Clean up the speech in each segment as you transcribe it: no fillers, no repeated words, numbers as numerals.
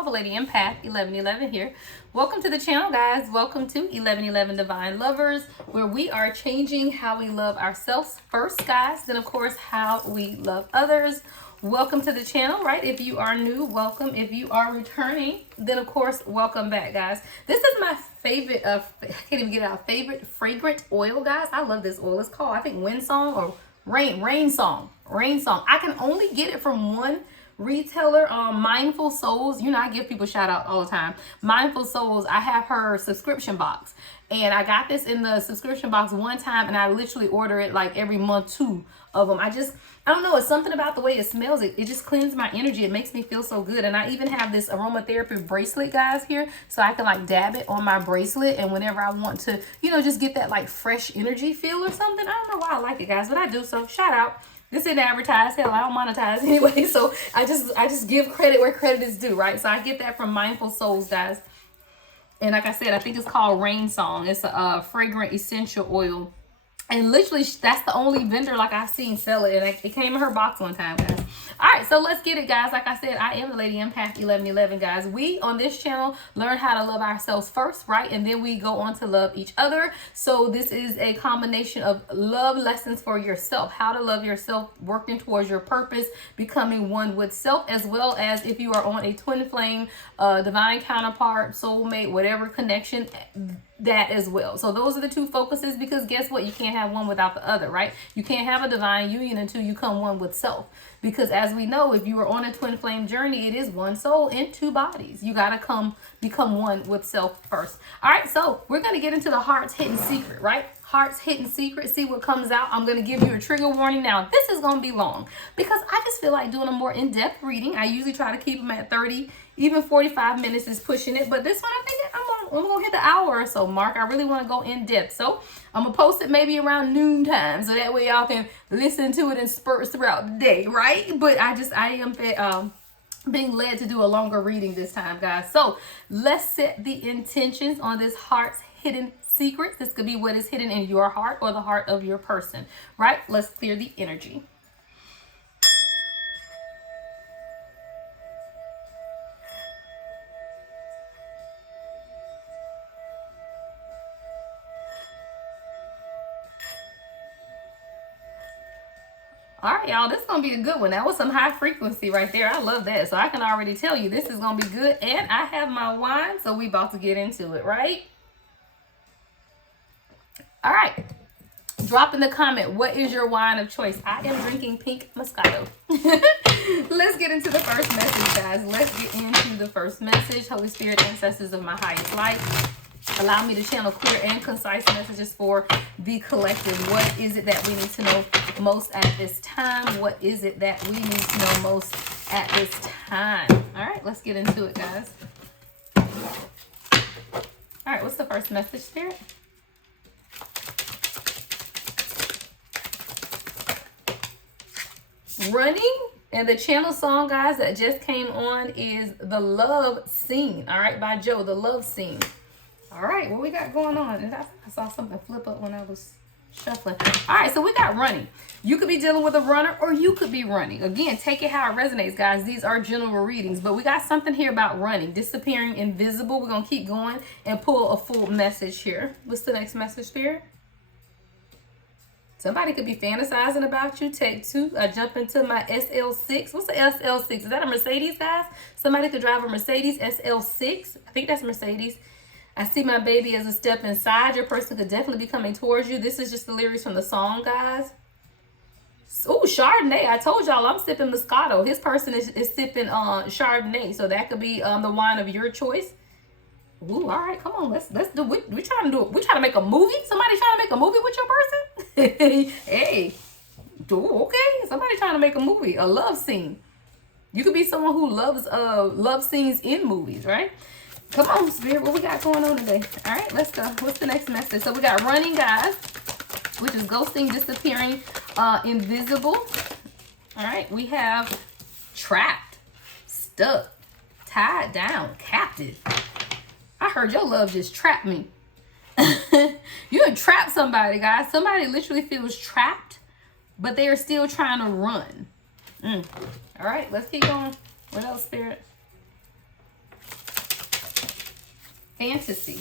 y'all. The Lady Empath 1111 here. Welcome to the channel, guys. Welcome to 1111 Divine Lovers, where we are changing how we love ourselves first, guys. Then, of course, how we love others. Welcome to the channel, right? If you are new, welcome. If you are returning, then, of course, welcome back, guys. This is my favorite, I can't even get it out, favorite fragrant oil, guys. I love this oil. It's called, I think, Wind Song or Rain Song. I can only get it from one retailer, Mindful Souls. You know, I give people shout out all the time. Mindful Souls, I have her subscription box, and I got this in the subscription box one time, and I literally order it like every month, 2 of them. I don't know, it's something about the way it smells. It just cleans my energy. It makes me feel so good. And I even have this aromatherapy bracelet, guys, here, so I can like dab it on my bracelet, and whenever I want to, you know, just get that like fresh energy feel or something. I don't know why I like it, guys, but I do. So shout out. This isn't advertised. Hell, I don't monetize anyway. So I just give credit where credit is due, right? So I get that from Mindful Souls, guys. And like I said, I think it's called Rain Song. It's a fragrant essential oil. And literally, that's the only vendor like I've seen sell it. And it came in her box one time, guys. All right, so let's get it, guys. Like I said, I am the Lady Empath 1111, guys. We, on this channel, learn how to love ourselves first, right? And then we go on to love each other. So this is a combination of love lessons for yourself, how to love yourself, working towards your purpose, becoming one with self, as well as if you are on a twin flame, divine counterpart, soulmate, whatever connection, that as well. So those are the 2 focuses, because guess what? You can't have one without the other, right? You can't have a divine union until you come one with self. Because as we know, if you are on a twin flame journey, it is one soul in 2 bodies. You got to become one with self first. All right, so we're going to get into the heart's hidden secret, right? Heart's hidden secret, see what comes out. I'm going to give you a trigger warning. Now, this is going to be long because I just feel like doing a more in-depth reading. I usually try to keep them at 30, even 45 minutes is pushing it. But this one, I think I'm going to hit the hour or so mark. I really want to go in depth. So I'm going to post it maybe around noon time, so that way y'all can listen to it in spurts throughout the day, right? But I am being led to do a longer reading this time, guys. So let's set the intentions on this heart's hidden secrets. This could be what is hidden in your heart or the heart of your person, right? Let's clear the energy. All right, y'all, this is going to be a good one. That was some high frequency right there. I love that. So I can already tell you this is going to be good. And I have my wine, so we about to get into it, right? All right. Drop in the comment, what is your wine of choice? I am drinking pink Moscato. Let's get into the first message, guys. Let's get into the first message. Holy Spirit, ancestors of my highest light, allow me to channel clear and concise messages for the collective. What is it that we need to know most at this time? What is it that we need to know most at this time? All right, let's get into it, guys. All right, what's the first message, Spirit? Running, and the channel song, guys, that just came on is The Love Scene, all right, by Joe, The Love Scene. All right, what we got going on? And I saw something flip up when I was shuffling. All right, so we got running. You could be dealing with a runner, or you could be running. Again, take it how it resonates, guys. These are general readings, but we got something here about running, disappearing, invisible. We're going to keep going and pull a full message here. What's the next message, Spirit? Somebody could be fantasizing about you. Take 2. I jump into my SL6. What's the SL6? Is that a Mercedes, guys? Somebody could drive a Mercedes SL6. I think that's Mercedes. I see my baby as a step inside. Your person could definitely be coming towards you. This is just the lyrics from the song, guys. Oh, Chardonnay. I told y'all I'm sipping Moscato. His person is sipping Chardonnay. So that could be the wine of your choice. Ooh, all right, come on, let's do. We're trying to do it. We're trying to make a movie. Somebody trying to make a movie with your person. Hey, okay. Somebody trying to make a movie, a love scene. You could be someone who loves love scenes in movies, right? Come on, Spirit, what we got going on today? All right, let's go. What's the next message? So we got running, guys, which is ghosting, disappearing, invisible. All right, we have trapped, stuck, tied down, captive. I heard your love just trapped me. You done trapped somebody, guys. Somebody literally feels trapped, but they are still trying to run. All right, let's keep going. What else, Spirit? fantasy.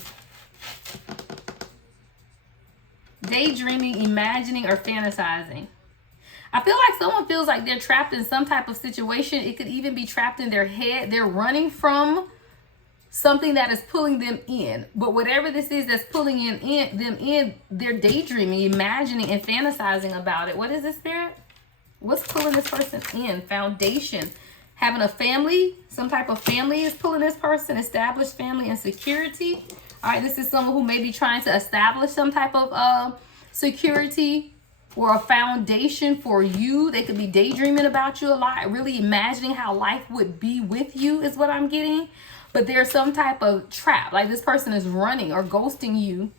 Daydreaming, imagining, or fantasizing. I feel like someone feels like they're trapped in some type of situation. It could even be trapped in their head. They're running from something that is pulling them in. But whatever this is that's pulling them in, they're daydreaming, imagining, and fantasizing about it. What is this, Spirit? What's pulling this person in? Foundation. Having a family, some type of family is pulling this person. Established family and security. All right, this is someone who may be trying to establish some type of security or a foundation for you. They could be daydreaming about you a lot, really imagining how life would be with you is what I'm getting. But there's some type of trap, like this person is running or ghosting you.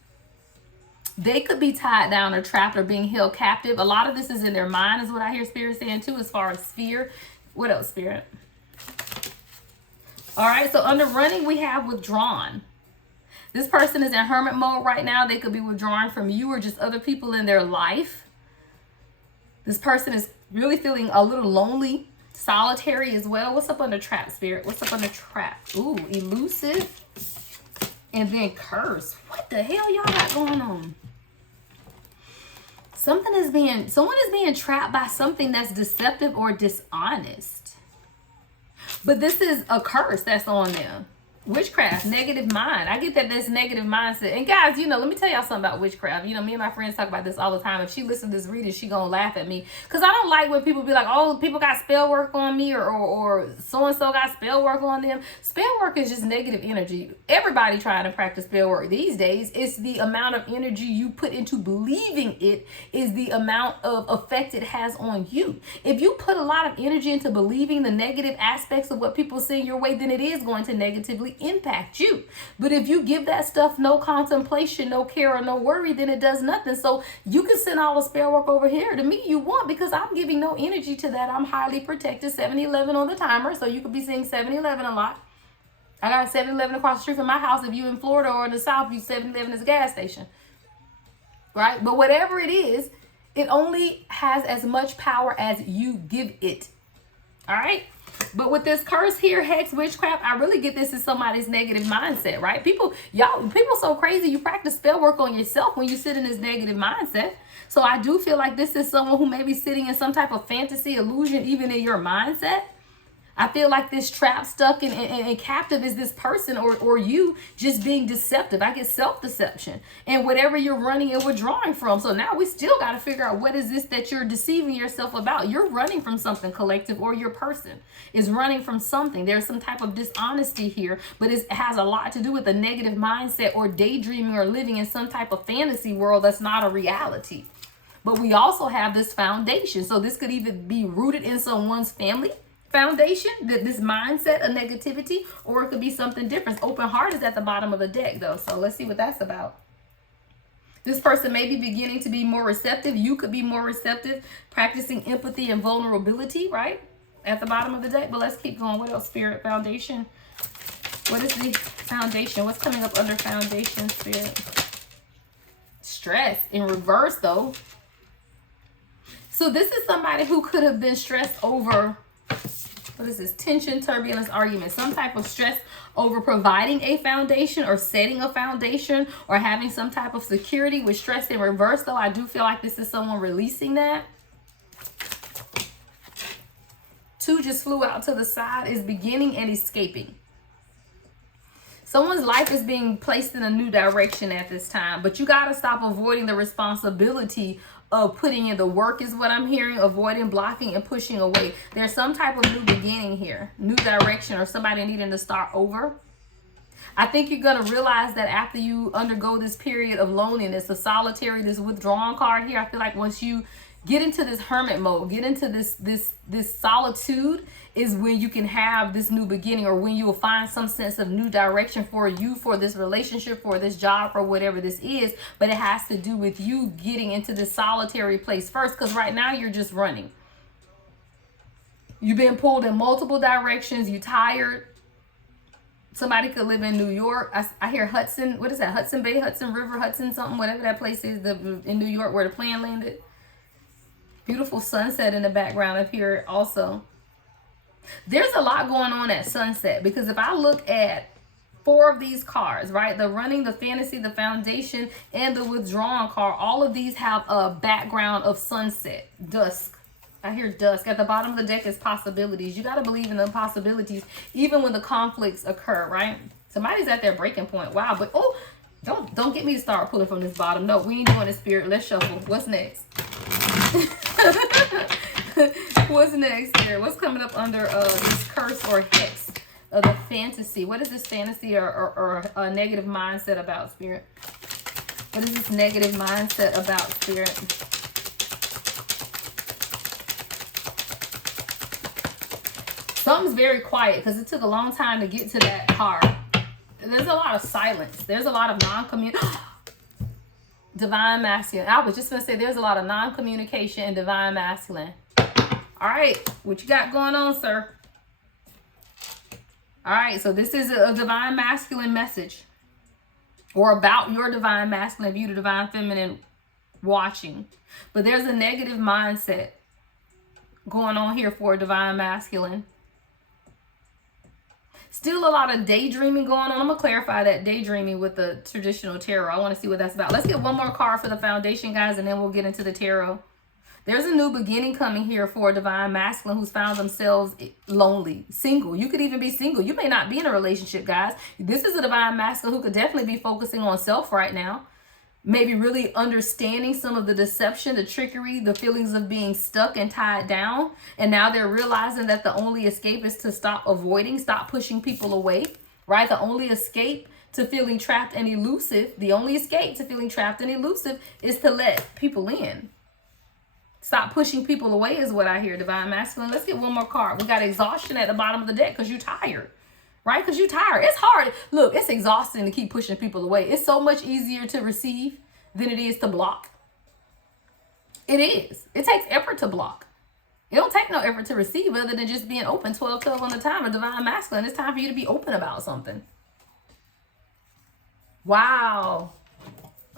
They could be tied down or trapped or being held captive. A lot of this is in their mind is what I hear Spirit saying too, as far as fear. What else, Spirit? All right, so under running, we have withdrawn. This person is in hermit mode right now. They could be withdrawing from you or just other people in their life. This person is really feeling a little lonely, solitary as well. What's up under trap, Spirit? What's up under trap? Ooh, elusive. And then curse. What the hell y'all got going on? Someone is being trapped by something that's deceptive or dishonest. But this is a curse that's on them. Witchcraft, negative mind. I get that this negative mindset. And guys, you know, let me tell y'all something about witchcraft. You know, me and my friends talk about this all the time. If she listens to this reading, she gonna laugh at me. Because I don't like when people be like, oh, people got spell work on me or so-and-so got spell work on them. Spell work is just negative energy. Everybody trying to practice spell work these days. It's the amount of energy you put into believing it is the amount of effect it has on you. If you put a lot of energy into believing the negative aspects of what people send your way, then it is going to negatively impact you. But if you give that stuff no contemplation, no care, or no worry, then it does nothing. So you can send all the spell work over here to me you want, because I'm giving no energy to that. I'm highly protected. 7-Eleven on the timer, so you could be seeing 7-Eleven a lot. I got a 7-Eleven across the street from my house. If you in Florida or in the South, you 7-Eleven is a gas station, right? But whatever it is, it only has as much power as you give it. All right. But with this curse here, hex, witchcraft, I really get this is somebody's negative mindset, right? People so crazy. You practice spell work on yourself when you sit in this negative mindset. So I do feel like this is someone who may be sitting in some type of fantasy illusion, even in your mindset. I feel like this trap, stuck and captive is this person or you just being deceptive. I get self-deception and whatever you're running and withdrawing from. So now we still got to figure out what is this that you're deceiving yourself about. You're running from something, collective, or your person is running from something. There's some type of dishonesty here, but it has a lot to do with a negative mindset or daydreaming or living in some type of fantasy world that's not a reality. But we also have this foundation. So this could either be rooted in someone's family foundation, that this mindset of negativity, or it could be something different. Open heart is at the bottom of the deck though, so let's see what that's about. This person may be beginning to be more receptive. You could be more receptive, practicing empathy and vulnerability, right, at the bottom of the deck. But let's keep going. What else? Spirit, foundation. What is the foundation? What's coming up under foundation, Spirit? Stress in reverse though. So this is somebody who could have been stressed over, what is this? Tension, turbulence, argument. Some type of stress over providing a foundation or setting a foundation or having some type of security. With stress in reverse, though, I do feel like this is someone releasing that. 2 just flew out to the side, is beginning and escaping. Someone's life is being placed in a new direction at this time, but you got to stop avoiding the responsibility of putting in the work is what I'm hearing, avoiding, blocking, and pushing away. There's some type of new beginning here, new direction, or somebody needing to start over. I think you're going to realize that after you undergo this period of loneliness, the solitary, this withdrawn card here, I feel like once you get into this hermit mode, get into this solitude, is when you can have this new beginning, or when you will find some sense of new direction for you, for this relationship, for this job, for whatever this is. But it has to do with you getting into this solitary place first, because right now you're just running. You've been pulled in multiple directions. You're tired. Somebody could live in New York. I hear Hudson. What is that? Hudson Bay, Hudson River, Hudson something, whatever that place is in New York where the plane landed. Beautiful sunset in the background up here also. There's a lot going on at sunset, because if I look at 4 of these cards, right? The running, the fantasy, the foundation, and the withdrawn card. All of these have a background of sunset, dusk. I hear dusk. At the bottom of the deck is possibilities. You got to believe in the possibilities even when the conflicts occur, right? Somebody's at their breaking point. Wow, but oh, don't get me to start pulling from this bottom. No, we ain't doing this, Spirit. Let's shuffle. What's next? What's next here? What's coming up under this curse or hex of the fantasy? What is this fantasy or a negative mindset about, Spirit? What is this negative mindset about, Spirit? Something's very quiet because it took a long time to get to that card. There's a lot of silence. There's a lot of non-communication. Divine masculine. I was just going to say there's a lot of non-communication and divine masculine. All right. What you got going on, sir? All right. So this is a divine masculine message. Or about your divine masculine, view the divine feminine watching. But there's a negative mindset going on here for a divine masculine. Still a lot of daydreaming going on. I'm going to clarify that daydreaming with the traditional tarot. I want to see what that's about. Let's get one more card for the foundation, guys, and then we'll get into the tarot. There's a new beginning coming here for a divine masculine who's found themselves lonely, single. You could even be single. You may not be in a relationship, guys. This is a divine masculine who could definitely be focusing on self right now. Maybe really understanding some of the deception, the trickery, the feelings of being stuck and tied down. And now they're realizing that the only escape is to stop avoiding, stop pushing people away, right? The only escape to feeling trapped and elusive, the only escape to feeling trapped and elusive is to let people in. Stop pushing people away is what I hear, divine masculine. Let's get one more card. We got exhaustion at the bottom of the deck because you're tired. Right? Because you're tired. It's hard. Look, it's exhausting to keep pushing people away. It's so much easier to receive than it is to block. It is. It takes effort to block. It don't take no effort to receive other than just being open 12 on the time or divine masculine. It's time for you to be open about something. Wow.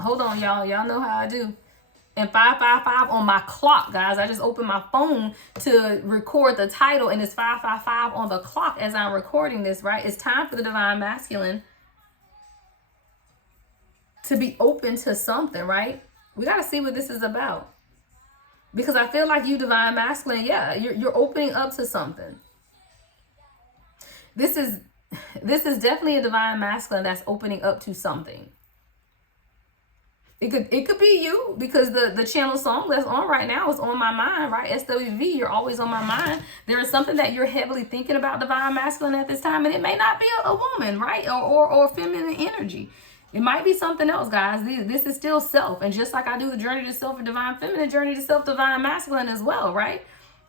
Hold on, y'all. Y'all know how I do. And 555 on my clock, guys. I just opened my phone to record the title, and it's 555 on the clock as I'm recording this, right? It's time for the divine masculine to be open to something, right? We got to see what this is about. Because I feel like you, divine masculine, yeah, you're opening up to something. This is definitely a divine masculine that's opening up to something. It could be you, because the channel song that's on right now is on my mind, right? SWV, you're always on my mind. There is something that you're heavily thinking about, divine masculine, at this time, and it may not be a woman, right? Or feminine energy. It might be something else, guys. This is still self, and just like I do the journey to self and divine feminine, journey to self, divine masculine as well, right?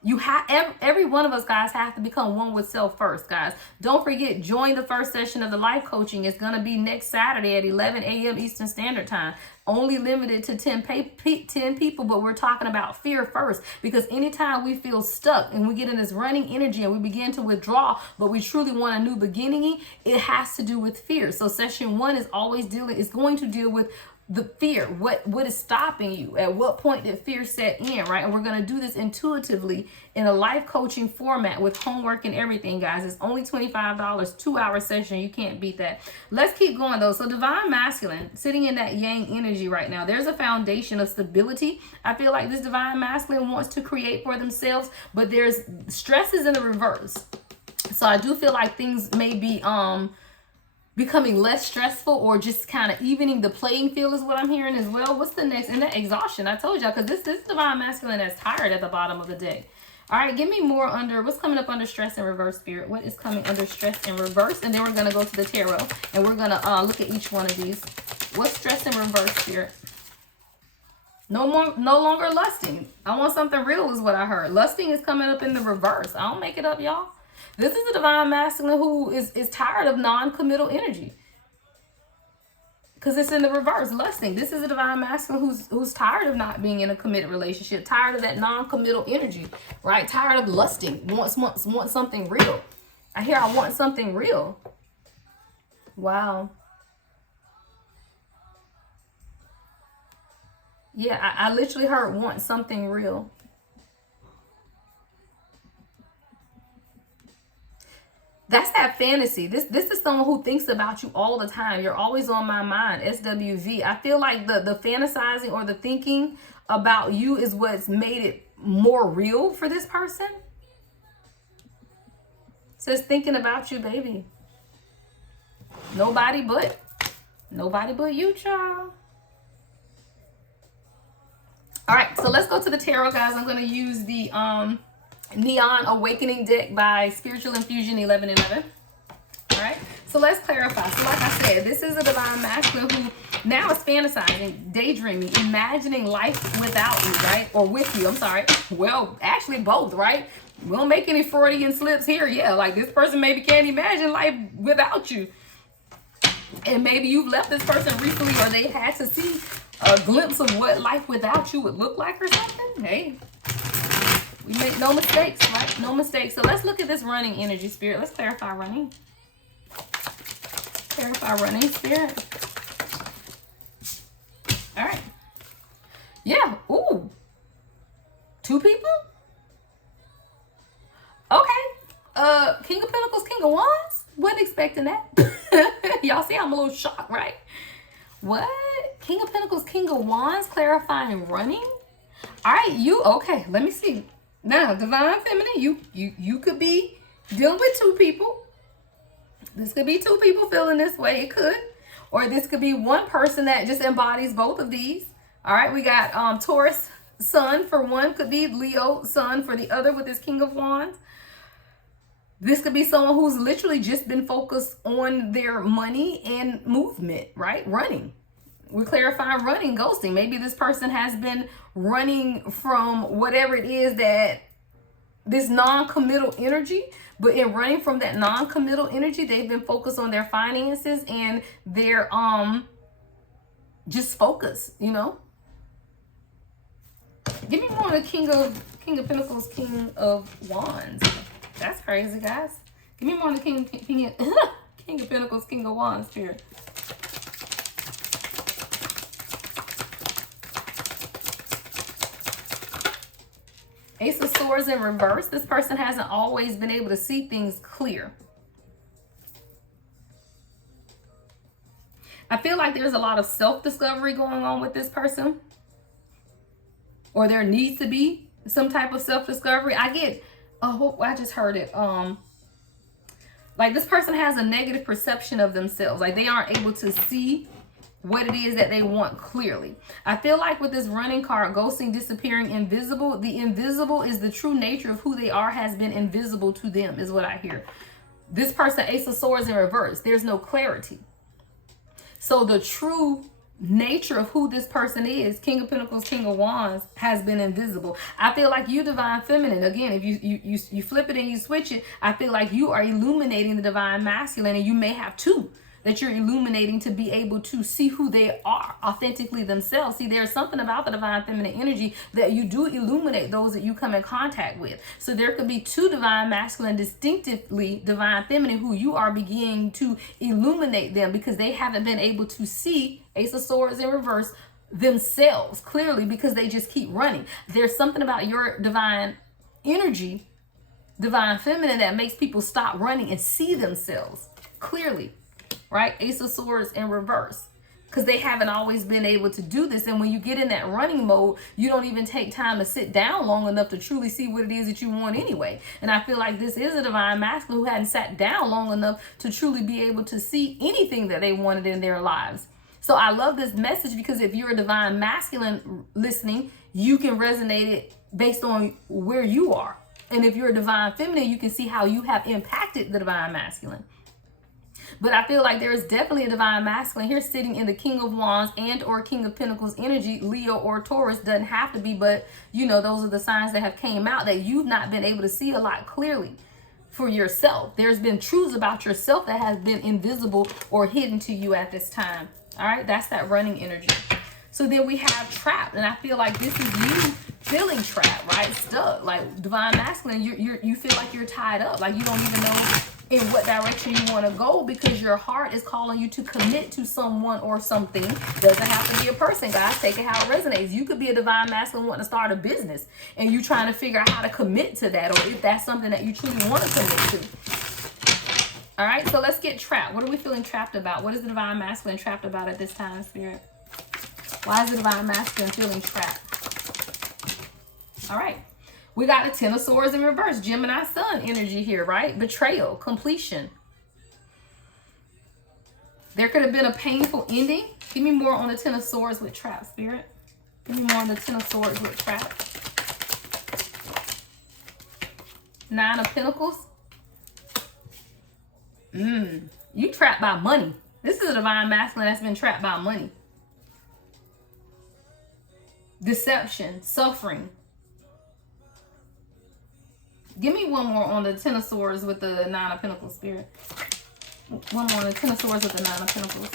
You have every one of us, guys, have to become one with self first, guys. Don't forget, join the first session of the life coaching. It's going to be next Saturday at 11 a.m. Eastern Standard Time. Only limited to 10 people, but we're talking about fear first, because anytime we feel stuck and we get in this running energy and we begin to withdraw, but we truly want a new beginning, it has to do with fear. So session 1 is going to deal with the fear. What is stopping you? At what point did fear set in, right? And we're going to do this intuitively in a life coaching format with homework and everything, guys. It's only $25, 2-hour session. You can't beat that. Let's keep going though. So divine masculine, sitting in that yang energy right now, there's a foundation of stability. I feel like this divine masculine wants to create for themselves, but there's stresses in the reverse. So I do feel like things may be becoming less stressful, or just kind of evening the playing field is what I'm hearing as well. What's the next? And that exhaustion, I told y'all, because this divine masculine that's tired at the bottom of the deck. All right, give me more under what's coming up under stress in reverse, Spirit. What is coming under stress in reverse? And then we're going to go to the tarot, and we're going to look at each one of these. What's stress in reverse, Spirit? No longer lusting. I want something real is what I heard. Lusting is coming up in the reverse. I don't make it up, y'all. This is a divine masculine who is tired of non-committal energy, because it's in the reverse, lusting. This is a divine masculine who's tired of not being in a committed relationship, tired of that non-committal energy, right? Tired of lusting, wants something real. I hear I want something real. Wow. Yeah, I literally heard want something real. That's that fantasy. This is someone who thinks about you all the time. You're always on my mind. SWV. I feel like the fantasizing or the thinking about you is what's made it more real for this person. It says thinking about you, baby. Nobody but you, child. All right, so let's go to the tarot, guys. I'm going to use the Neon Awakening deck by Spiritual Infusion 1111. All right, so let's clarify. So like I said, this is a divine masculine who now is fantasizing, daydreaming, imagining life without you, right? Or with you, I'm sorry. Well, actually both, right? We don't make any Freudian slips here. Yeah, like this person maybe can't imagine life without you. And maybe you've left this person recently, or they had to see a glimpse of what life without you would look like or something. Hey, we make no mistakes, right? No mistakes. So let's look at this running energy, Spirit. Let's clarify running. Clarify running, Spirit. All right. Yeah. Ooh. 2 people? Okay. King of Pentacles, King of Wands? Wasn't expecting that. Y'all see I'm a little shocked, right? What? King of Pentacles, King of Wands, clarifying running? All right, okay, let me see. Now, Divine Feminine, you could be dealing with 2 people. This could be 2 people feeling this way. It could. Or this could be one person that just embodies both of these. All right, we got Taurus Sun for one, could be Leo Sun for the other with this King of Wands. This could be someone who's literally just been focused on their money and movement, right? Running. We're clarifying running, ghosting. Maybe this person has been running from whatever it is that this non-committal energy, but in running from that non-committal energy, they've been focused on their finances and their just focus, you know? Give me more of the King of Pentacles, King of Wands. That's crazy, guys. Give me more of the King of Pentacles, King of Wands, Spirit. Ace of Swords in reverse. This person hasn't always been able to see things clear. I feel like there's a lot of self-discovery going on with this person. Or there needs to be some type of self-discovery. I just heard it. Like this person has a negative perception of themselves. Like they aren't able to see what it is that they want clearly. I feel like with this running card, ghosting, disappearing, invisible, the invisible is the true nature of who they are has been invisible to them, is what I hear. This person, Ace of Swords in reverse, there's no clarity. So the true nature of who this person is, King of Pentacles, King of Wands, has been invisible. I feel like you, Divine Feminine, again, if you flip it and you switch it, I feel like you are illuminating the Divine Masculine, and you may have 2 that you're illuminating to be able to see who they are authentically themselves. See, there's something about the Divine Feminine energy that you do illuminate those that you come in contact with. So there could be 2 Divine Masculine, distinctively Divine Feminine, who you are beginning to illuminate them because they haven't been able to see, Ace of Swords in reverse, themselves clearly because they just keep running. There's something about your divine energy, Divine Feminine, that makes people stop running and see themselves clearly. Right? Ace of Swords in reverse. Because they haven't always been able to do this. And when you get in that running mode, you don't even take time to sit down long enough to truly see what it is that you want anyway. And I feel like this is a Divine Masculine who hadn't sat down long enough to truly be able to see anything that they wanted in their lives. So I love this message because if you're a Divine Masculine listening, you can resonate it based on where you are. And if you're a Divine Feminine, you can see how you have impacted the Divine Masculine. But I feel like there is definitely a Divine Masculine here sitting in the King of Wands and or King of Pentacles energy. Leo or Taurus, doesn't have to be, but you know, those are the signs that have came out that you've not been able to see a lot clearly for yourself. There's been truths about yourself that has been invisible or hidden to you at this time. All right, that's that running energy. So then we have trapped, and I feel like this is you feeling trapped, right? Stuck. Like Divine Masculine, you feel like you're tied up, like you don't even know in what direction you want to go because your heart is calling you to commit to someone or something. Doesn't have to be a person, guys. Take it how it resonates. You could be a Divine Masculine wanting to start a business and you trying to figure out how to commit to that, or if that's something that you truly want to commit to. All right, so let's get trapped. What are we feeling trapped about? What is the Divine Masculine trapped about at this time, Spirit? Why is the Divine Masculine feeling trapped? All right. We got the Ten of Swords in reverse. Gemini Sun energy here, right? Betrayal, completion. There could have been a painful ending. Give me more on the Ten of Swords with trap, Spirit. Give me more on the Ten of Swords with trap. Nine of Pentacles. You trapped by money. This is a Divine Masculine that's been trapped by money. Deception, suffering. Give me one more on the Ten of Swords with the Nine of Pentacles, Spirit. One more on the Ten of Swords with the Nine of Pentacles.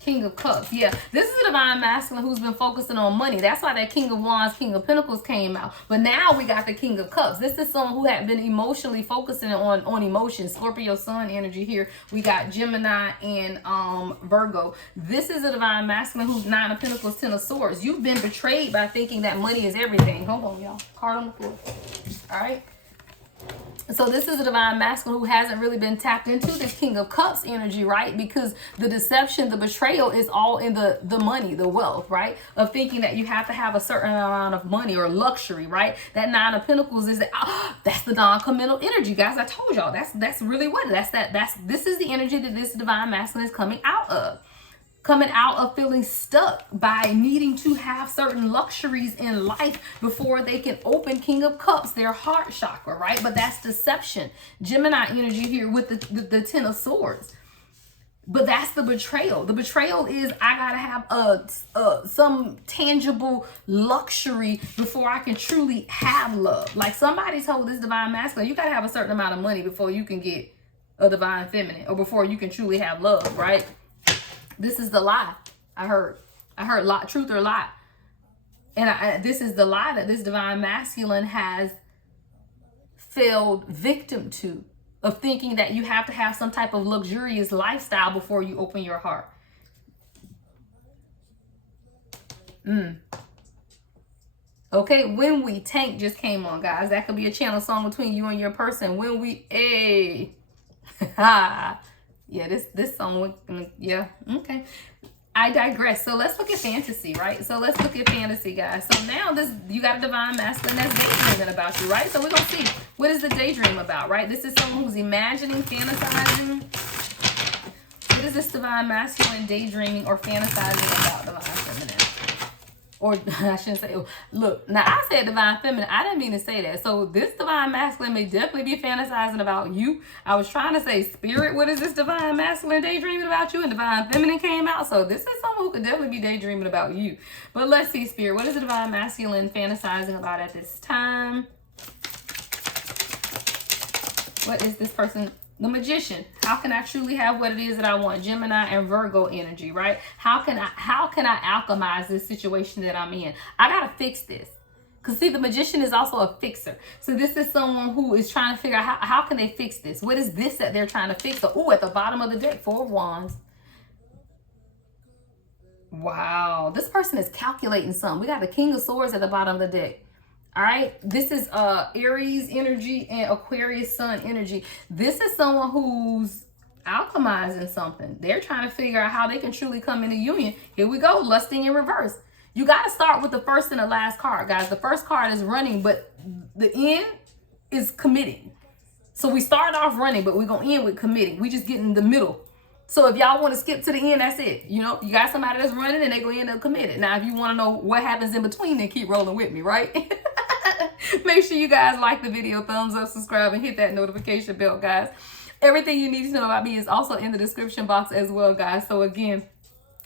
King of Cups. Yeah, this is a Divine Masculine who's been focusing on money. That's why that King of Wands, King of Pentacles came out. But now we got the King of Cups. This is someone who had been emotionally focusing on emotions. Scorpio Sun energy here. We got Gemini and Virgo. This is a Divine Masculine who's Nine of Pentacles, Ten of Swords. You've been betrayed by thinking that money is everything. Hold on, y'all. Card on the floor. All right. So this is a Divine Masculine who hasn't really been tapped into this King of Cups energy, right? Because the deception, the betrayal is all in the money, the wealth, right? Of thinking that you have to have a certain amount of money or luxury, right? That Nine of Pentacles is that's the non-committal energy, guys. I told y'all that's really what this is the energy that this Divine Masculine is coming out of. Coming out of feeling stuck by needing to have certain luxuries in life before they can open King of Cups, their heart chakra, right? But that's deception. Gemini energy here with the Ten of Swords. But that's the betrayal. The betrayal is I gotta have some tangible luxury before I can truly have love. Like somebody told this Divine Masculine, you gotta have a certain amount of money before you can get a Divine Feminine, or before you can truly have love, right? This is the lie. I heard lie, truth or lie. And this is the lie that this Divine Masculine has fell victim to, of thinking that you have to have some type of luxurious lifestyle before you open your heart. Okay, When We Tank just came on, guys. That could be a channel song between you and your person. When we, yeah, this song, yeah, okay. I digress. So let's look at fantasy, right? So let's look at fantasy, guys. So now you got a Divine Masculine that's daydreaming about you, right? So we're going to see, what is the daydream about, right? This is someone who's imagining, fantasizing. What is this Divine Masculine daydreaming or fantasizing about, Divine Feminine? Or I shouldn't say, look, now I said Divine Feminine. I didn't mean to say that. So this Divine Masculine may definitely be fantasizing about you. I was trying to say, Spirit, what is this Divine Masculine daydreaming about you? And Divine Feminine came out. So this is someone who could definitely be daydreaming about you. But let's see, Spirit, what is the Divine Masculine fantasizing about at this time? What is this person? The Magician. How can I truly have what it is that I want? Gemini and Virgo energy, right? How can I alchemize this situation that I'm in? I gotta fix this. Because see, the Magician is also a fixer. So this is someone who is trying to figure out how can they fix this? What is this that they're trying to fix? So, at the bottom of the deck, Four of Wands. Wow, this person is calculating something. We got the King of Swords at the bottom of the deck. All right, this is Aries energy and Aquarius Sun energy. This is someone who's alchemizing something. They're trying to figure out how they can truly come into union. Here we go, lusting in reverse. You got to start with the first and the last card, guys. The first card is running, but the end is committing. So we start off running, but we're going to end with committing. We just get in the middle. So if y'all want to skip to the end, that's it. You know, you got somebody that's running and they're going to end up committed. Now, if you want to know what happens in between, then keep rolling with me, right? Make sure you guys like the video, thumbs up, subscribe, and hit that notification bell, guys. Everything you need to know about me is also in the description box as well, guys. So again,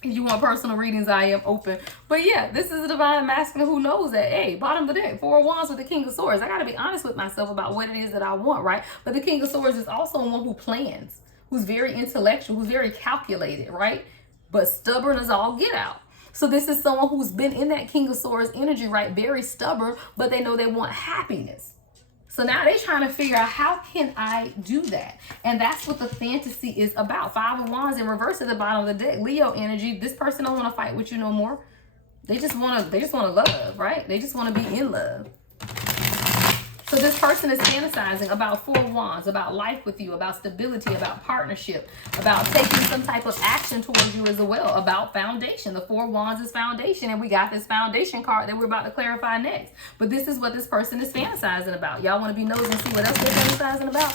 if you want personal readings, I am open. But yeah, this is a Divine Masculine who knows that, hey, bottom of the deck, Four of Wands with the King of Swords. I got to be honest with myself about what it is that I want, right? But the King of Swords is also one who plans, who's very intellectual, who's very calculated, right? But stubborn as all get out. So this is someone who's been in that King of Swords energy, right? Very stubborn, but they know they want happiness. So now they're trying to figure out, how can I do that? And that's what the fantasy is about. Five of Wands in reverse at the bottom of the deck. Leo energy. This person don't want to fight with you no more. They just want to love, right? They just want to be in love. So this person is fantasizing about 4 wands, about life with you, about stability, about partnership, about taking some type of action towards you as well, about foundation. The 4 wands is foundation, and we got this foundation card that we're about to clarify next. But this is what this person is fantasizing about. Y'all want to be nosy and see what else they're fantasizing about?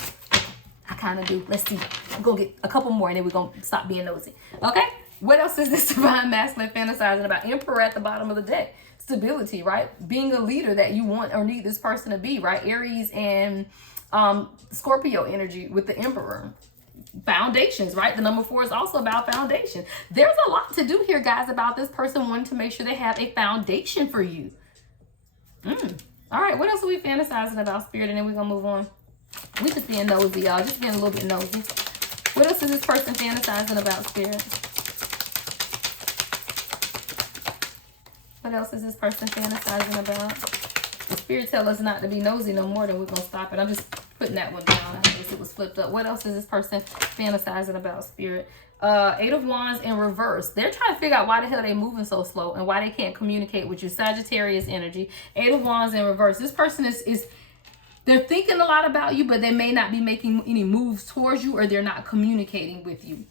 I kind of do. Let's see. I'm going to get a couple more, and then we're going to stop being nosy. Okay? What else is this divine masculine fantasizing about? Emperor at the bottom of the deck. Stability, right? Being a leader that you want or need this person to be, right? Aries and Scorpio energy with the Emperor. Foundations, right? The number 4 is also about foundation. There's a lot to do here, guys, about this person wanting to make sure they have a foundation for you. All right, what else are we fantasizing about, Spirit? And then we're going to move on. We just being nosy, y'all. Just being a little bit nosy. What else is this person fantasizing about, Spirit? What else is this person fantasizing about? The Spirit tell us not to be nosy no more, then we're going to stop it. I'm just putting that one down. I guess it was flipped up. What else is this person fantasizing about, Spirit? 8 of Wands in reverse. They're trying to figure out why the hell they're moving so slow and why they can't communicate with you. Sagittarius energy. 8 of Wands in reverse. This person is they're thinking a lot about you, but they may not be making any moves towards you, or they're not communicating with you.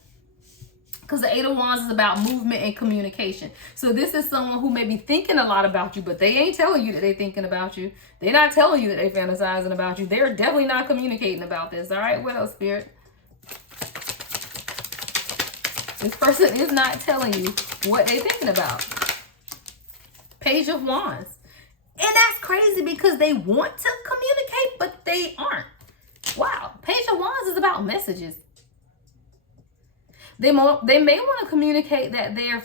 Because the 8 of Wands is about movement and communication. So this is someone who may be thinking a lot about you, but they ain't telling you that they're thinking about you. They're not telling you that they're fantasizing about you. They're definitely not communicating about this. All right, what else, Spirit? This person is not telling you what they're thinking about. Page of Wands. And that's crazy because they want to communicate, but they aren't. Wow. Page of Wands is about messages. They may want to communicate that they're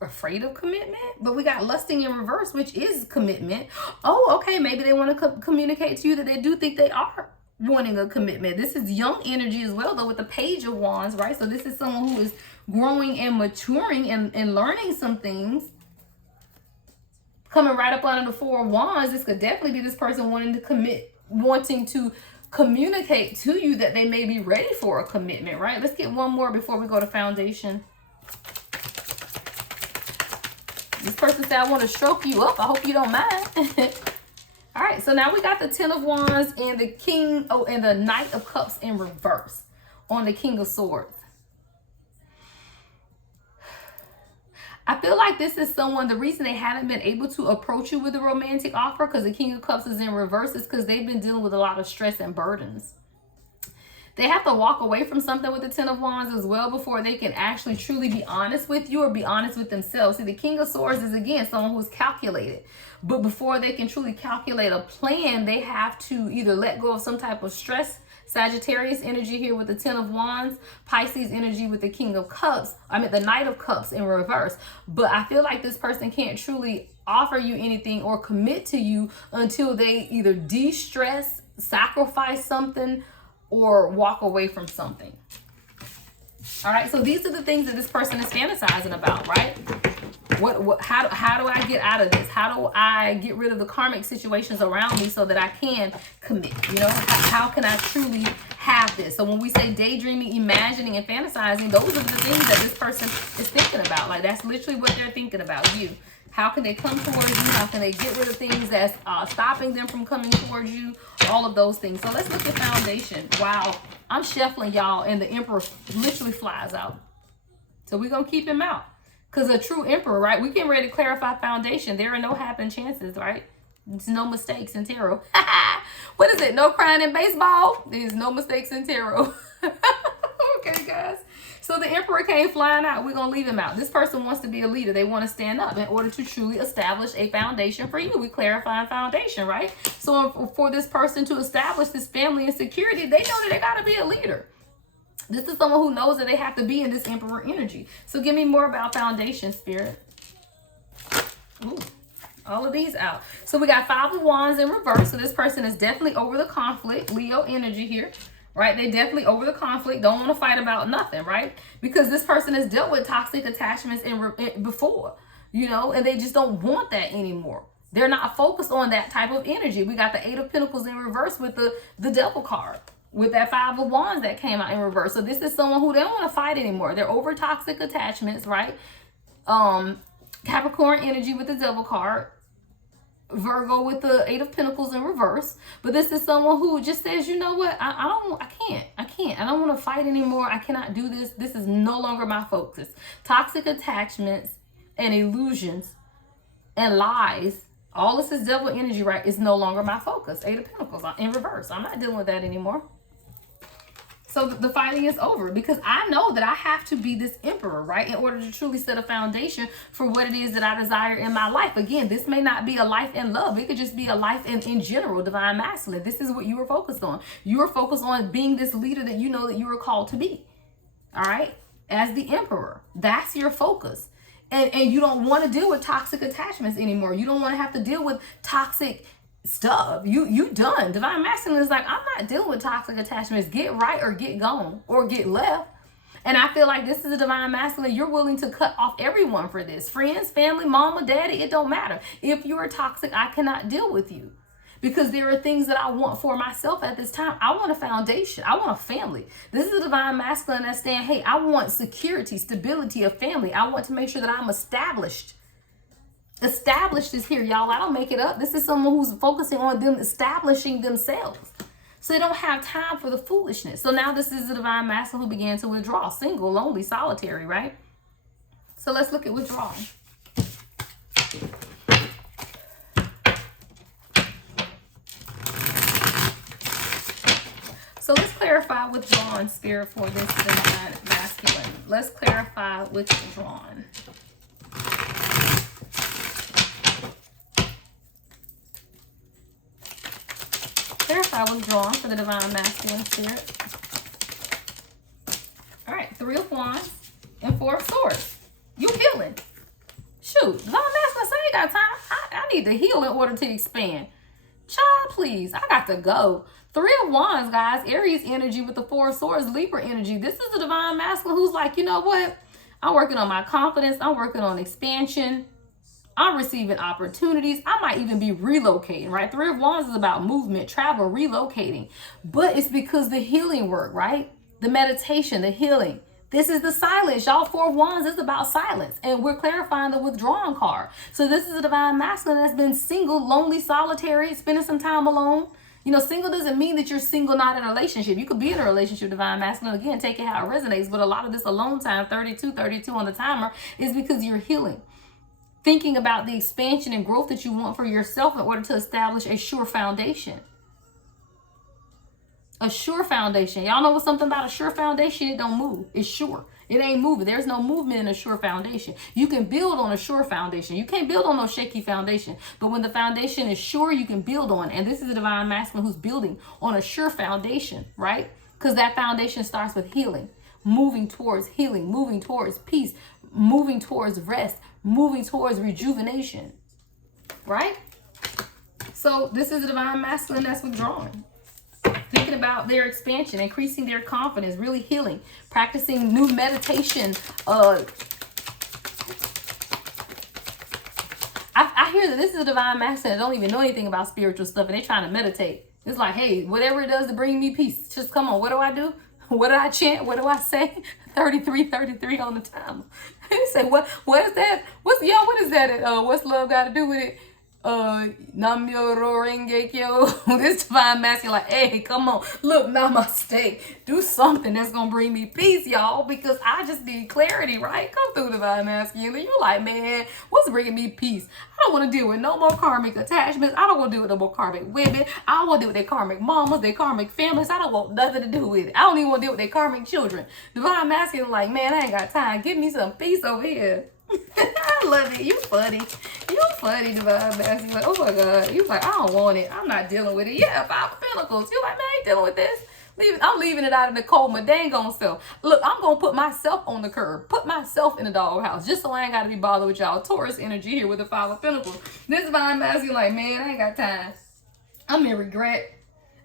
afraid of commitment, but we got lusting in reverse, which is commitment. Oh, okay. Maybe they want to communicate to you that they do think they are wanting a commitment. This is young energy as well, though, with the Page of Wands, right? So this is someone who is growing and maturing and learning some things. Coming right up under the 4 of Wands, this could definitely be this person wanting to communicate to you that they may be ready for a commitment, right? Let's get one more before we go to foundation. This person said, I want to stroke you up. I hope you don't mind. All right, so now we got the 10 of Wands and the and the Knight of Cups in reverse on the King of Swords. I feel like this is someone, the reason they haven't been able to approach you with a romantic offer, because the King of Cups is in reverse, is because they've been dealing with a lot of stress and burdens. They have to walk away from something with the 10 of Wands as well before they can actually truly be honest with you or be honest with themselves. See, the King of Swords is, again, someone who's calculated. But before they can truly calculate a plan, they have to either let go of some type of stress. Sagittarius energy here with the 10 of Wands, Pisces energy with the King of Cups, the Knight of Cups in reverse. But I feel like this person can't truly offer you anything or commit to you until they either de-stress, sacrifice something, or walk away from something. All right, so these are the things that this person is fantasizing about, right? How do I get out of this? How do I get rid of the karmic situations around me so that I can commit? You know, how can I truly have this? So when we say daydreaming, imagining, and fantasizing, those are the things that this person is thinking about. Like, that's literally what they're thinking about you. How can they come towards you? How can they get rid of things that's stopping them from coming towards you? All of those things. So let's look at foundation. Wow, I'm shuffling, y'all, and the Emperor literally flies out. So we're going to keep him out. Because a true Emperor, right? We getting ready to clarify foundation. There are no happen chances, right? There's no mistakes in tarot. What is it? No crying in baseball? There's no mistakes in tarot. Okay, guys. So the Emperor came flying out. We're going to leave him out. This person wants to be a leader. They want to stand up in order to truly establish a foundation for you. We clarify foundation, right? So for this person to establish this family and security, they know that they got to be a leader. This is someone who knows that they have to be in this Emperor energy. So give me more about foundation, Spirit. Ooh, all of these out. So we got 5 of Wands in reverse. So this person is definitely over the conflict. Leo energy here, right? They definitely over the conflict. Don't want to fight about nothing, right? Because this person has dealt with toxic attachments before, you know, and they just don't want that anymore. They're not focused on that type of energy. We got the 8 of Pentacles in reverse with the Devil card, with that 5 of Wands that came out in reverse. So this is someone who they don't want to fight anymore. They're over toxic attachments, right? Capricorn energy with the Devil card. Virgo with the Eight of Pentacles in reverse. But this is someone who just says, you know what, I can't. I don't want to fight anymore. I cannot do this. This is no longer my focus. Toxic attachments and illusions and lies, all this is devil energy, right, is no longer my focus. Eight of Pentacles in reverse. I'm not dealing with that anymore. So the fighting is over, because I know that I have to be this emperor, right, in order to truly set a foundation for what it is that I desire in my life. Again, this may not be a life in love. It could just be a life in general, divine masculine. This is what you are focused on. You are focused on being this leader that you know that you are called to be. All right? As the emperor. That's your focus. And you don't want to deal with toxic attachments anymore. You don't want to have to deal with toxic stuff. You done. Divine masculine is like, I'm not dealing with toxic attachments. Get right or get gone or get left. And I feel like this is a divine masculine. You're willing to cut off everyone for this. Friends, family, mama, daddy, it don't matter. If you're toxic, I cannot deal with you. Because there are things that I want for myself at this time. I want a foundation. I want a family. This is a divine masculine that's saying, hey, I want security, stability, a family. I want to make sure that I'm established. Established is here, y'all. I don't make it up. This is someone who's focusing on them establishing themselves. So they don't have time for the foolishness. So now this is a divine masculine who began to withdraw. Single, lonely, solitary, right? So let's look at withdrawing. So let's clarify withdrawn, spirit, for this divine masculine. Let's clarify withdrawn. Clarify withdrawn for the divine masculine spirit. All right, Three of Wands and Four of Swords. You healing. Shoot, divine masculine, I ain't got time. I need to heal in order to expand. Child, please, I got to go. Three of Wands, guys, Aries energy with the Four of Swords, Libra energy. This is the divine masculine who's like, you know what? I'm working on my confidence. I'm working on expansion. I'm receiving opportunities. I might even be relocating, right? Three of Wands is about movement, travel, relocating. But it's because the healing work, right? The meditation, the healing. This is the silence. Y'all, Four of Wands is about silence. And we're clarifying the withdrawn card. So this is a divine masculine that's been single, lonely, solitary, spending some time alone. You know, single doesn't mean that you're single, not in a relationship. You could be in a relationship, divine masculine. Again, take it how it resonates. But a lot of this alone time, 32 on the timer, is because you're healing. Thinking about the expansion and growth that you want for yourself in order to establish a sure foundation. A sure foundation. Y'all know what's something about a sure foundation? It don't move. It's sure. It ain't moving. There's no movement in a sure foundation. You can build on a sure foundation. You can't build on no shaky foundation. But when the foundation is sure, you can build on. And this is a divine masculine who's building on a sure foundation, right? Because that foundation starts with healing. Moving towards healing. Moving towards peace. Moving towards rest. Moving towards rejuvenation. Right? So this is a divine masculine that's withdrawn. Thinking about their expansion, increasing their confidence, really healing, practicing new meditation. I hear that this is a divine masculine that don't even know anything about spiritual stuff, and they're trying to meditate. It's like, hey, whatever it does to bring me peace, just come on. What do I do? What do I chant? What do I say? 33 on the timer. They say, what is that? What is that? What's love got to do with it? Namyo Renge Kyo. This divine masculine, like, hey, come on, look, namaste. Do something that's gonna bring me peace, y'all, because I just need clarity, right? Come through, divine masculine. You like, man, what's bringing me peace? I don't want to deal with no more karmic attachments. I don't want to deal with no more karmic women. I don't want to deal with their karmic mamas, their karmic families. I don't want nothing to do with it. I don't even want to deal with their karmic children. Divine masculine, like, man, I ain't got time. Give me some peace over here. I love it. You funny. You funny, divine masculine. Like, oh my God. You like, I don't want it. I'm not dealing with it. Yeah, Five of Pentacles. You like, man, I ain't dealing with this. I'm leaving it out in the cold, my dang on self. Look, I'm going to put myself on the curb. Put myself in the doghouse just so I ain't got to be bothered with y'all. Taurus energy here with the Five of Pentacles. This divine masculine, like, man, I ain't got time. I'm in regret.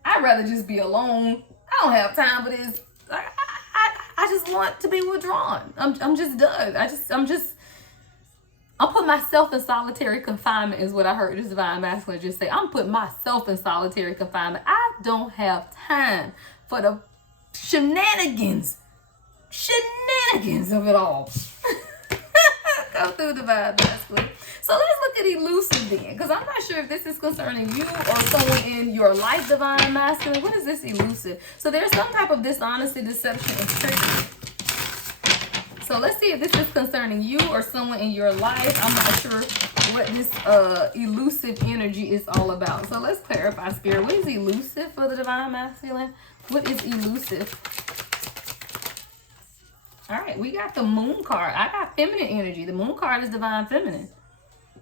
I'd rather just be alone. I don't have time for this. I just want to be withdrawn. I'm just done. I'm putting myself in solitary confinement is what I heard this divine masculine just say. I'm putting myself in solitary confinement. I don't have time for the shenanigans of it all. Go through divine masculine. So let's look at elusive then, because I'm not sure if this is concerning you or someone in your life, divine masculine. What is this elusive? So there's some type of dishonesty, deception, and trickery. So let's see if this is concerning you or someone in your life. I'm not sure what this elusive energy is all about. So let's clarify, Spirit. What is elusive for the divine masculine? What is elusive? All right, we got the moon card. I got feminine energy. The moon card is divine feminine.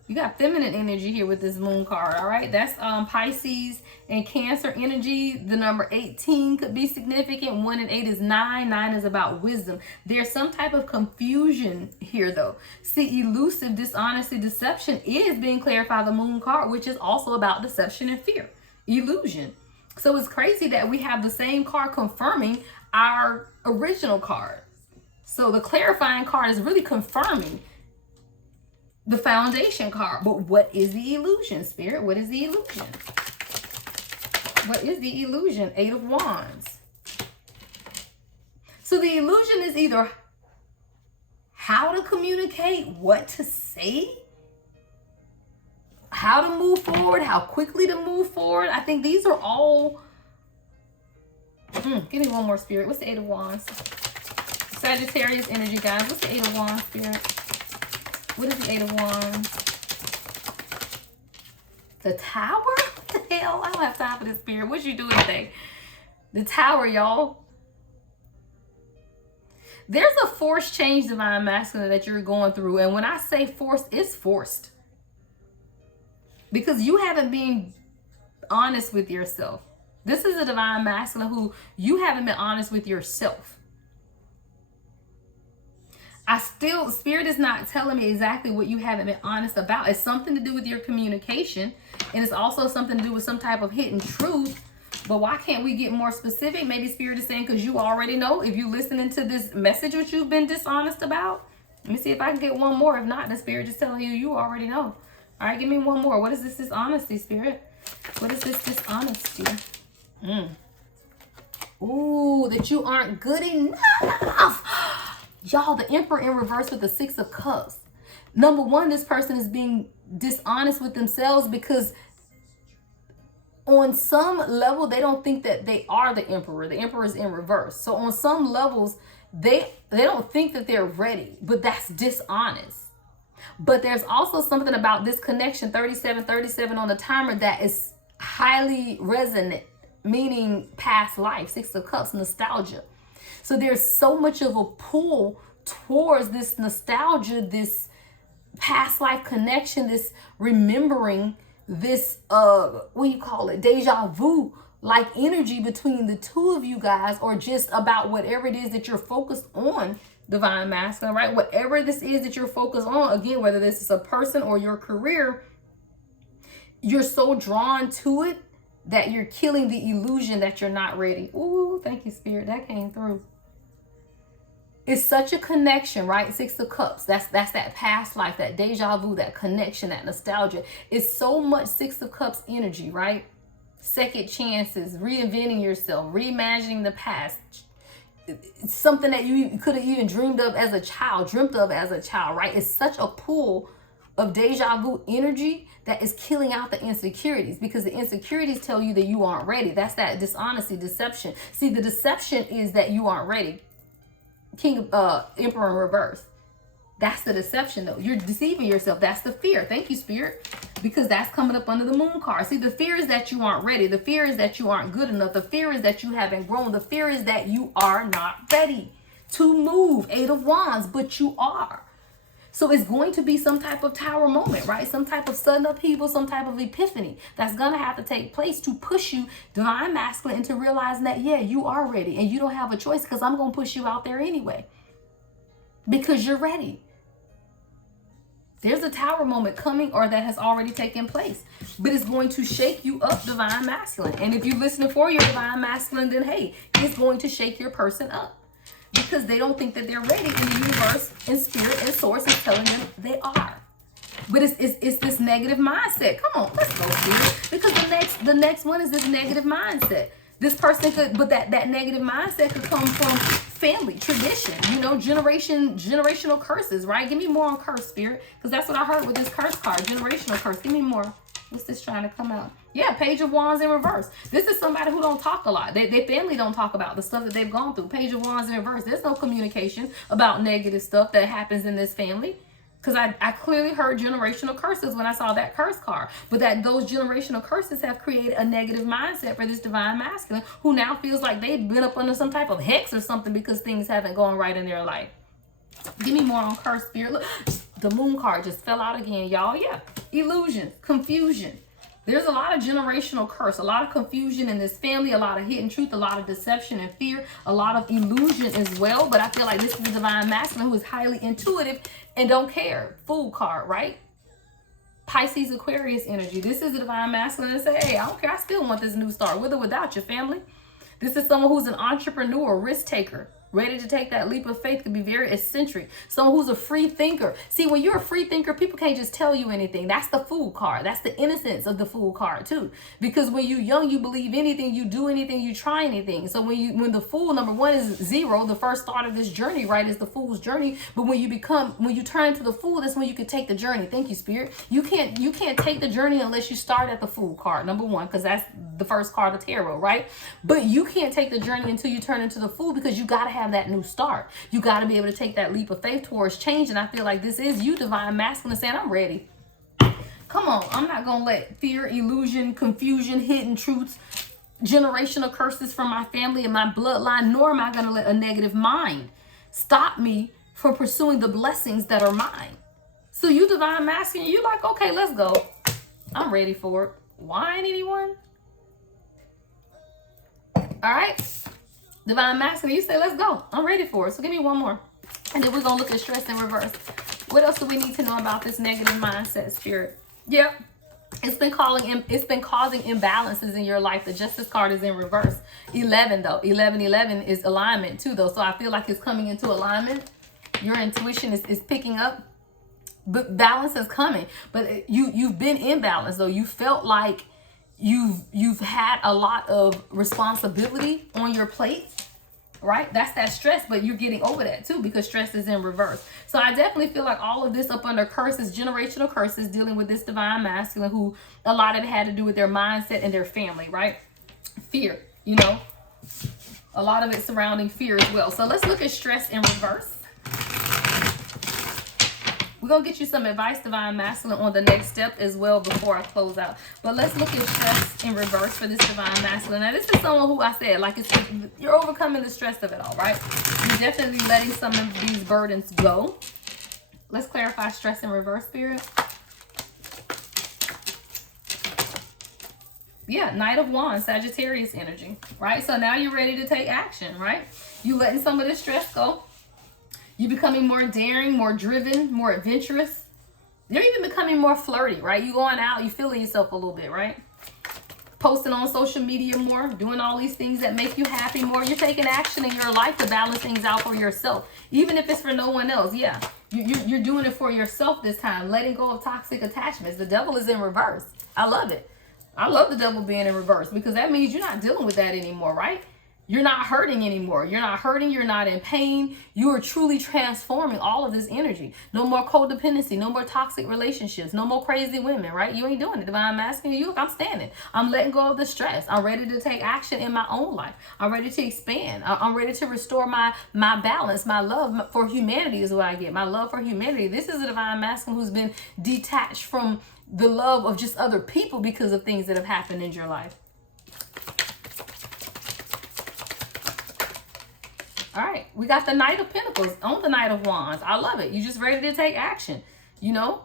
You got feminine energy here with this moon card, all right? That's Pisces and Cancer energy. The number 18 could be significant. 1 and 8 is 9. 9 is about wisdom. There's some type of confusion here, though. See, elusive, dishonesty, deception is being clarified the moon card, which is also about deception and fear, illusion. So it's crazy that we have the same card confirming our original card. So the clarifying card is really confirming the foundation card. But what is the illusion, Spirit? What is the illusion? What is the illusion? 8 of Wands. So the illusion is either how to communicate, what to say, how to move forward, how quickly to move forward. I think these are all... give me one more, Spirit. What's the 8 of Wands? Sagittarius energy, guys. What's the 8 of Wands, Spirit? What is the 8 of Wands? The Tower? What the hell? I don't have time for this, Spirit. What you doing today? The Tower, y'all. There's a forced change, divine masculine, that you're going through. And when I say forced, it's forced. Because you haven't been honest with yourself. This is a divine masculine who you haven't been honest with yourself. Spirit is not telling me exactly what you haven't been honest about. It's something to do with your communication. And it's also something to do with some type of hidden truth. But why can't we get more specific? Maybe Spirit is saying because you already know. If you're listening to this message which you've been dishonest about. Let me see if I can get one more. If not, the Spirit just telling you already know. All right, give me one more. What is this dishonesty, Spirit? What is this dishonesty? Ooh, that you aren't good enough. Y'all, the Emperor in reverse with the 6 of Cups. Number one, this person is being dishonest with themselves because on some level, they don't think that they are the Emperor. The Emperor is in reverse. So on some levels, they don't think that they're ready, but that's dishonest. But there's also something about this connection, 3737 on the timer, that is highly resonant, meaning past life, 6 of Cups, nostalgia. So there's so much of a pull towards this nostalgia, this past life connection, this remembering, this, what do you call it? Deja vu like energy between the two of you guys, or just about whatever it is that you're focused on, divine masculine, right? Whatever this is that you're focused on, again, whether this is a person or your career, you're so drawn to it that you're killing the illusion that you're not ready. Ooh, thank you, Spirit. That came through. It's such a connection, right? 6 of Cups. That's that past life, that deja vu, that connection, that nostalgia. It's so much 6 of Cups energy, right? Second chances, reinventing yourself, reimagining the past. It's something that you could have even dreamt of as a child, right? It's such a pull of deja vu energy that is killing out the insecurities, because the insecurities tell you that you aren't ready. That's that dishonesty, deception. See, the deception is that you aren't ready. Emperor in reverse. That's the deception, though. You're deceiving yourself. That's the fear. Thank you, Spirit, because that's coming up under the moon card. See, the fear is that you aren't ready. The fear is that you aren't good enough. The fear is that you haven't grown. The fear is that you are not ready to move. 8 of Wands, but you are. So it's going to be some type of tower moment, right? Some type of sudden upheaval, some type of epiphany that's going to have to take place to push you, divine masculine, into realizing that, yeah, you are ready and you don't have a choice, because I'm going to push you out there anyway because you're ready. There's a tower moment coming, or that has already taken place, but it's going to shake you up, divine masculine. And if you're listening for your divine masculine, then hey, it's going to shake your person up, because they don't think that they're ready, and the universe and spirit and source is telling them they are. But it's this negative mindset. Come on, let's go, Spirit. Because the next one is this negative mindset. This person could, but that negative mindset could come from family, tradition, generational curses, right? Give me more on curse, Spirit, because that's what I heard with this curse card, generational curse. Give me more. What's this trying to come out? Yeah, Page of Wands in reverse. This is somebody who don't talk a lot. Their family don't talk about the stuff that they've gone through. Page of Wands in reverse. There's no communication about negative stuff that happens in this family. Because I clearly heard generational curses when I saw that curse card. But that those generational curses have created a negative mindset for this divine masculine who now feels like they've been up under some type of hex or something because things haven't gone right in their life. Give me more on curse, Spirit. Look, the moon card just fell out again, y'all. Yeah, illusion, confusion. There's a lot of generational curse, a lot of confusion in this family, a lot of hidden truth, a lot of deception and fear, a lot of illusion as well. But I feel like this is the divine masculine who is highly intuitive and don't care. Fool card, right? Pisces, Aquarius energy. This is the divine masculine that say, hey, I don't care. I still want this new start, with or without your family. This is someone who's an entrepreneur, risk taker, ready to take that leap of faith, could be very eccentric. Someone who's a free thinker. See, when you're a free thinker, people can't just tell you anything. That's the fool card. That's the innocence of the fool card too. Because when you're young, you believe anything, you do anything, you try anything. So when the fool, number one, is zero, the first start of this journey, right, is the fool's journey. But when you turn into the fool, that's when you can take the journey. Thank you, Spirit. You can't take the journey unless you start at the fool card, number one, because that's the first card of tarot, right? But you can't take the journey until you turn into the fool, because you got to have that new start. You got to be able to take that leap of faith towards change. And I feel like this is you, divine masculine, saying, I'm ready. Come on. I'm not going to let fear, illusion, confusion, hidden truths, generational curses from my family and my bloodline, nor am I going to let a negative mind stop me from pursuing the blessings that are mine. So you, divine masculine, you like, okay, let's go. I'm ready for it. Why ain't anyone? All right. Divine masculine, you say, let's go. I'm ready for it. So give me one more. And then we're going to look at stress in reverse. What else do we need to know about this negative mindset, Spirit? Yep. It's been causing imbalances in your life. The Justice card is in reverse. 11 though. 11 is alignment too though. So I feel like it's coming into alignment. Your intuition is picking up. But balance is coming. But you've been imbalanced though. You felt like you've had a lot of responsibility on your plate, right? That's that stress, but you're getting over that too, because stress is in reverse. So I definitely feel like all of this up under curses, generational curses, dealing with this divine masculine who a lot of it had to do with their mindset and their family, right? Fear, a lot of it surrounding fear as well. So let's look at stress in reverse. We're going to get you some advice, divine masculine, on the next step as well before I close out. But let's look at stress in reverse for this divine masculine. Now, this is someone who I said, like, you're overcoming the stress of it all, right? You're definitely letting some of these burdens go. Let's clarify stress in reverse, Spirit. Yeah, Knight of Wands, Sagittarius energy, right? So now you're ready to take action, right? You letting some of this stress go. You're becoming more daring, more driven, more adventurous. You're even becoming more flirty, right? You going out, you feeling yourself a little bit, right? Posting on social media more, doing all these things that make you happy more. You're taking action in your life to balance things out for yourself, even if it's for no one else. Yeah, you're doing it for yourself this time, letting go of toxic attachments. The devil is in reverse. I love it. I love the devil being in reverse, because that means you're not dealing with that anymore, right? You're not hurting anymore. You're not hurting. You're not in pain. You are truly transforming all of this energy. No more codependency. No more toxic relationships. No more crazy women, right? You ain't doing it. Divine masculine, you look, I'm standing. I'm letting go of the stress. I'm ready to take action in my own life. I'm ready to expand. I'm ready to restore my balance. My love for humanity is what I get. My love for humanity. This is a divine masculine who's been detached from the love of just other people because of things that have happened in your life. All right, we got the Knight of Pentacles on the Knight of Wands. I love it. You're just ready to take action, And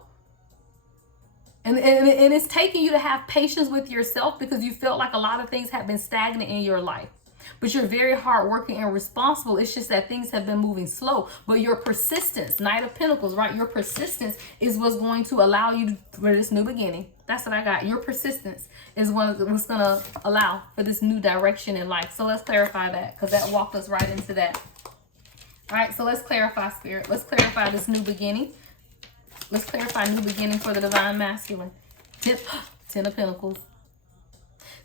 it's taking you to have patience with yourself, because you felt like a lot of things have been stagnant in your life. But you're very hardworking and responsible. It's just that things have been moving slow. But your persistence, Knight of Pentacles, right? Your persistence is what's going to allow you for this new beginning. That's what I got. Your persistence is what's going to allow for this new direction in life. So let's clarify that, because that walked us right into that. All right, so let's clarify, Spirit. Let's clarify this new beginning. Let's clarify new beginning for the divine masculine. Ten of Pentacles.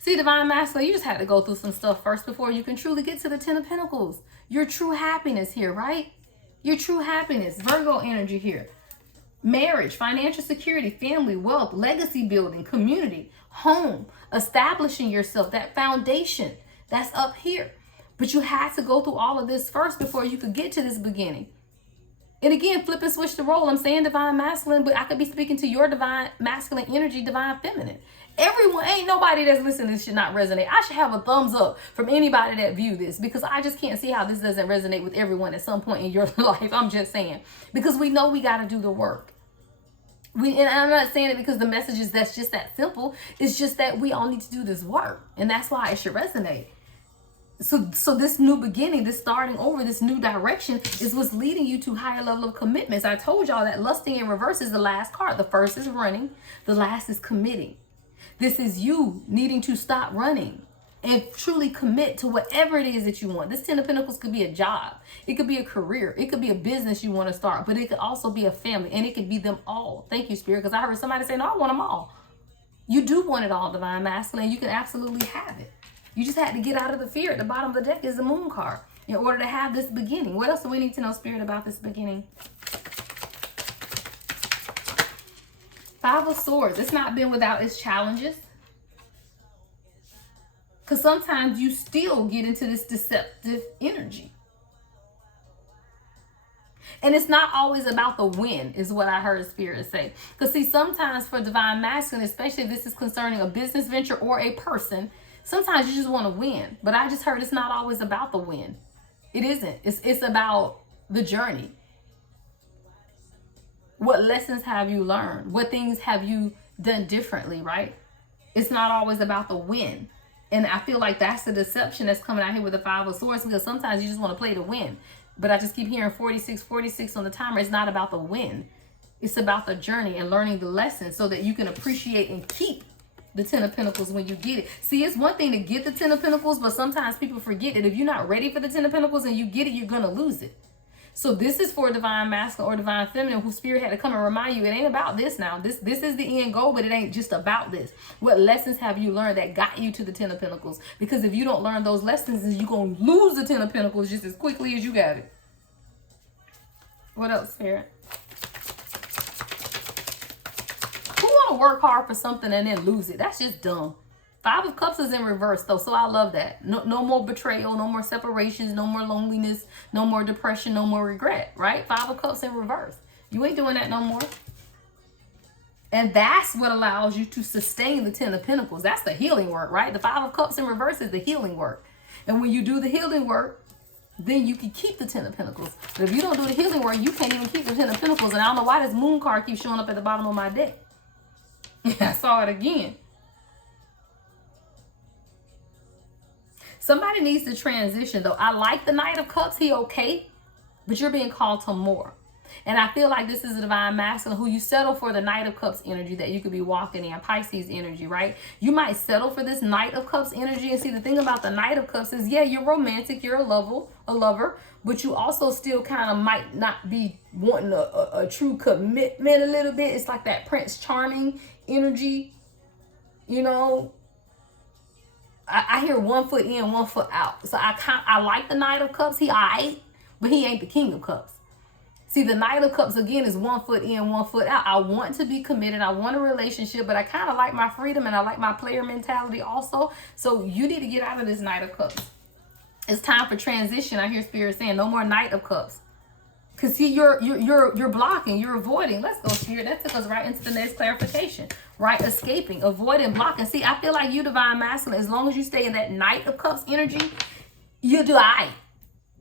See, divine masculine, you just had to go through some stuff first before you can truly get to the 10 of Pentacles. Your true happiness here, right? Your true happiness. Virgo energy here. Marriage, financial security, family, wealth, legacy building, community, home, establishing yourself, that foundation that's up here. But you had to go through all of this first before you could get to this beginning. And again, flip and switch the role. I'm saying divine masculine, but I could be speaking to your divine masculine energy, divine feminine. Everyone, ain't nobody that's listening to this should not resonate. I should have a thumbs up from anybody that view this, because I just can't see how this doesn't resonate with everyone at some point in your life. I'm just saying, because we know we got to do the work. And I'm not saying it because the message is that's just that simple. It's just that we all need to do this work, and that's why it should resonate. So this new beginning, this starting over, this new direction is what's leading you to higher level of commitments. I told y'all that lusting in reverse is the last card. The first is running. The last is committing. This is you needing to stop running and truly commit to whatever it is that you want. This 10 of Pentacles could be a job. It could be a career. It could be a business you want to start, but it could also be a family, and it could be them all. Thank you, Spirit, because I heard somebody say, no, I want them all. You do want it all, divine masculine. You can absolutely have it. You just had to get out of the fear. At the bottom of the deck is the moon card in order to have this beginning. What else do we need to know, Spirit, about this beginning? Five of Swords. It's not been without its challenges. Because sometimes you still get into this deceptive energy. And it's not always about the win, is what I heard Spirit say. Because see, sometimes for divine masculine, especially if this is concerning a business venture or a person, sometimes you just want to win. But I just heard it's not always about the win. It isn't. It's about the journey. What lessons have you learned? What things have you done differently, right? It's not always about the win. And I feel like that's the deception that's coming out here with the Five of Swords, because sometimes you just want to play to win. But I just keep hearing 46, 46 on the timer. It's not about the win. It's about the journey and learning the lessons so that you can appreciate and keep the 10 of Pentacles when you get it. See, it's one thing to get the 10 of Pentacles, but sometimes people forget that if you're not ready for the 10 of Pentacles and you get it, you're going to lose it. So this is for divine masculine or divine feminine, who Spirit had to come and remind you, it ain't about this now. This is the end goal, but it ain't just about this. What lessons have you learned that got you to the 10 of Pentacles? Because if you don't learn those lessons, you're going to lose the 10 of Pentacles just as quickly as you got it. What else, Spirit? Who want to work hard for something and then lose it? That's just dumb. Five of Cups is in reverse, though, so I love that. No more betrayal, no more separations, no more loneliness, no more depression, no more regret, right? Five of Cups in reverse. You ain't doing that no more. And that's what allows you to sustain the 10 of Pentacles. That's the healing work, right? The Five of Cups in reverse is the healing work. And when you do the healing work, then you can keep the 10 of Pentacles. But if you don't do the healing work, you can't even keep the 10 of Pentacles. And I don't know why this moon card keeps showing up at the bottom of my deck. I saw it again. Somebody needs to transition, though. I like the Knight of Cups. He okay, but you're being called to more. And I feel like this is a divine masculine who you settle for the Knight of Cups energy that you could be walking in, Pisces energy, right? You might settle for this Knight of Cups energy. And see, the thing about the Knight of Cups is, yeah, you're romantic, you're a lover, but you also still kind of might not be wanting a true commitment a little bit. It's like that Prince Charming energy, you know. I hear 1 foot in, 1 foot out. So I like the Knight of Cups. He alright, but he ain't the King of Cups. See, the Knight of Cups, again, is 1 foot in, 1 foot out. I want to be committed. I want a relationship, but I kind of like my freedom and I like my player mentality also. So you need to get out of this Knight of Cups. It's time for transition. I hear Spirit saying no more Knight of Cups. Because see, you're blocking, you're avoiding. Let's go, Spirit. That took us right into the next clarification. Right? Escaping, avoiding, blocking. See, I feel like you, divine masculine, as long as you stay in that Knight of Cups energy, you'll do all right.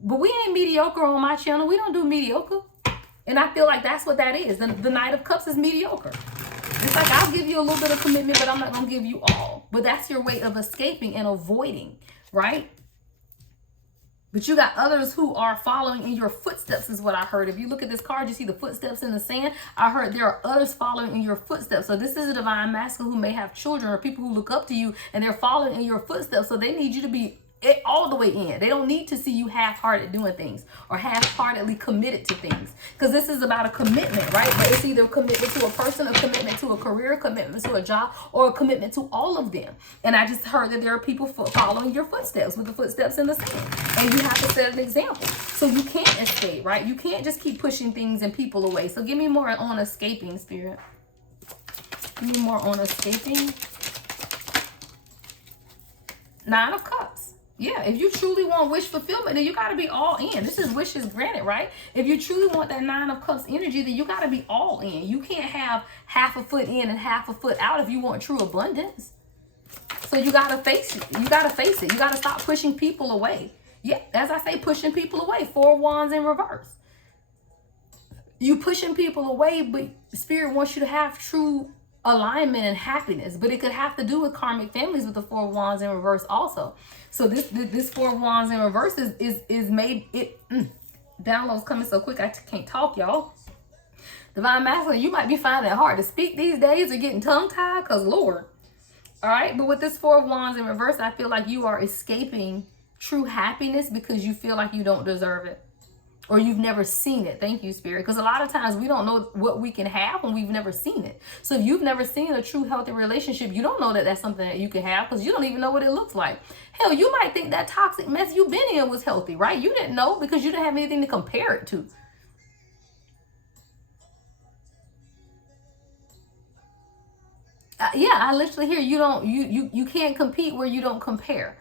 But we ain't mediocre on my channel. We don't do mediocre. And I feel like that's what that is. The Knight of Cups is mediocre. It's like, I'll give you a little bit of commitment, but I'm not going to give you all. But that's your way of escaping and avoiding, right? But you got others who are following in your footsteps, is what I heard. If you look at this card, you see the footsteps in the sand. I heard there are others following in your footsteps. So this is a divine masculine who may have children or people who look up to you and they're following in your footsteps. So they need you to be it all the way in. They don't need to see you half-hearted doing things or half-heartedly committed to things, because this is about a commitment, right? But it's either a commitment to a person, a commitment to a career, a commitment to a job, or a commitment to all of them. And I just heard that there are people following your footsteps, with the footsteps in the sand, and you have to set an example. So you can't escape, right? You can't just keep pushing things and people away. So give me more on escaping, Spirit. Give me more on escaping. 9 of Cups. Yeah, if you truly want wish fulfillment, then you got to be all in. This is wishes granted, right? If you truly want that 9 of Cups energy, then you got to be all in. You can't have half a foot in and half a foot out if you want true abundance. So you got to face it. You got to face it. You got to stop pushing people away. Yeah, as I say, pushing people away. 4 wands in reverse. You pushing people away, but Spirit wants you to have true alignment and happiness. But it could have to do with karmic families with the 4 wands in reverse also. So this 4 wands in reverse is made it. Downloads coming so quick I can't talk, y'all. Divine Masculine, you might be finding it hard to speak these days or getting tongue-tied, because Lord. All right, but with this 4 wands in reverse, I feel like you are escaping true happiness because you feel like you don't deserve it, or you've never seen it. Thank you, Spirit. Because a lot of times we don't know what we can have when we've never seen it. So if you've never seen a true healthy relationship, you don't know that that's something that you can have, because you don't even know what it looks like. Hell, you might think that toxic mess you've been in was healthy, right? You didn't know because you didn't have anything to compare it to. Yeah, I literally hear you can't compete where you don't compare.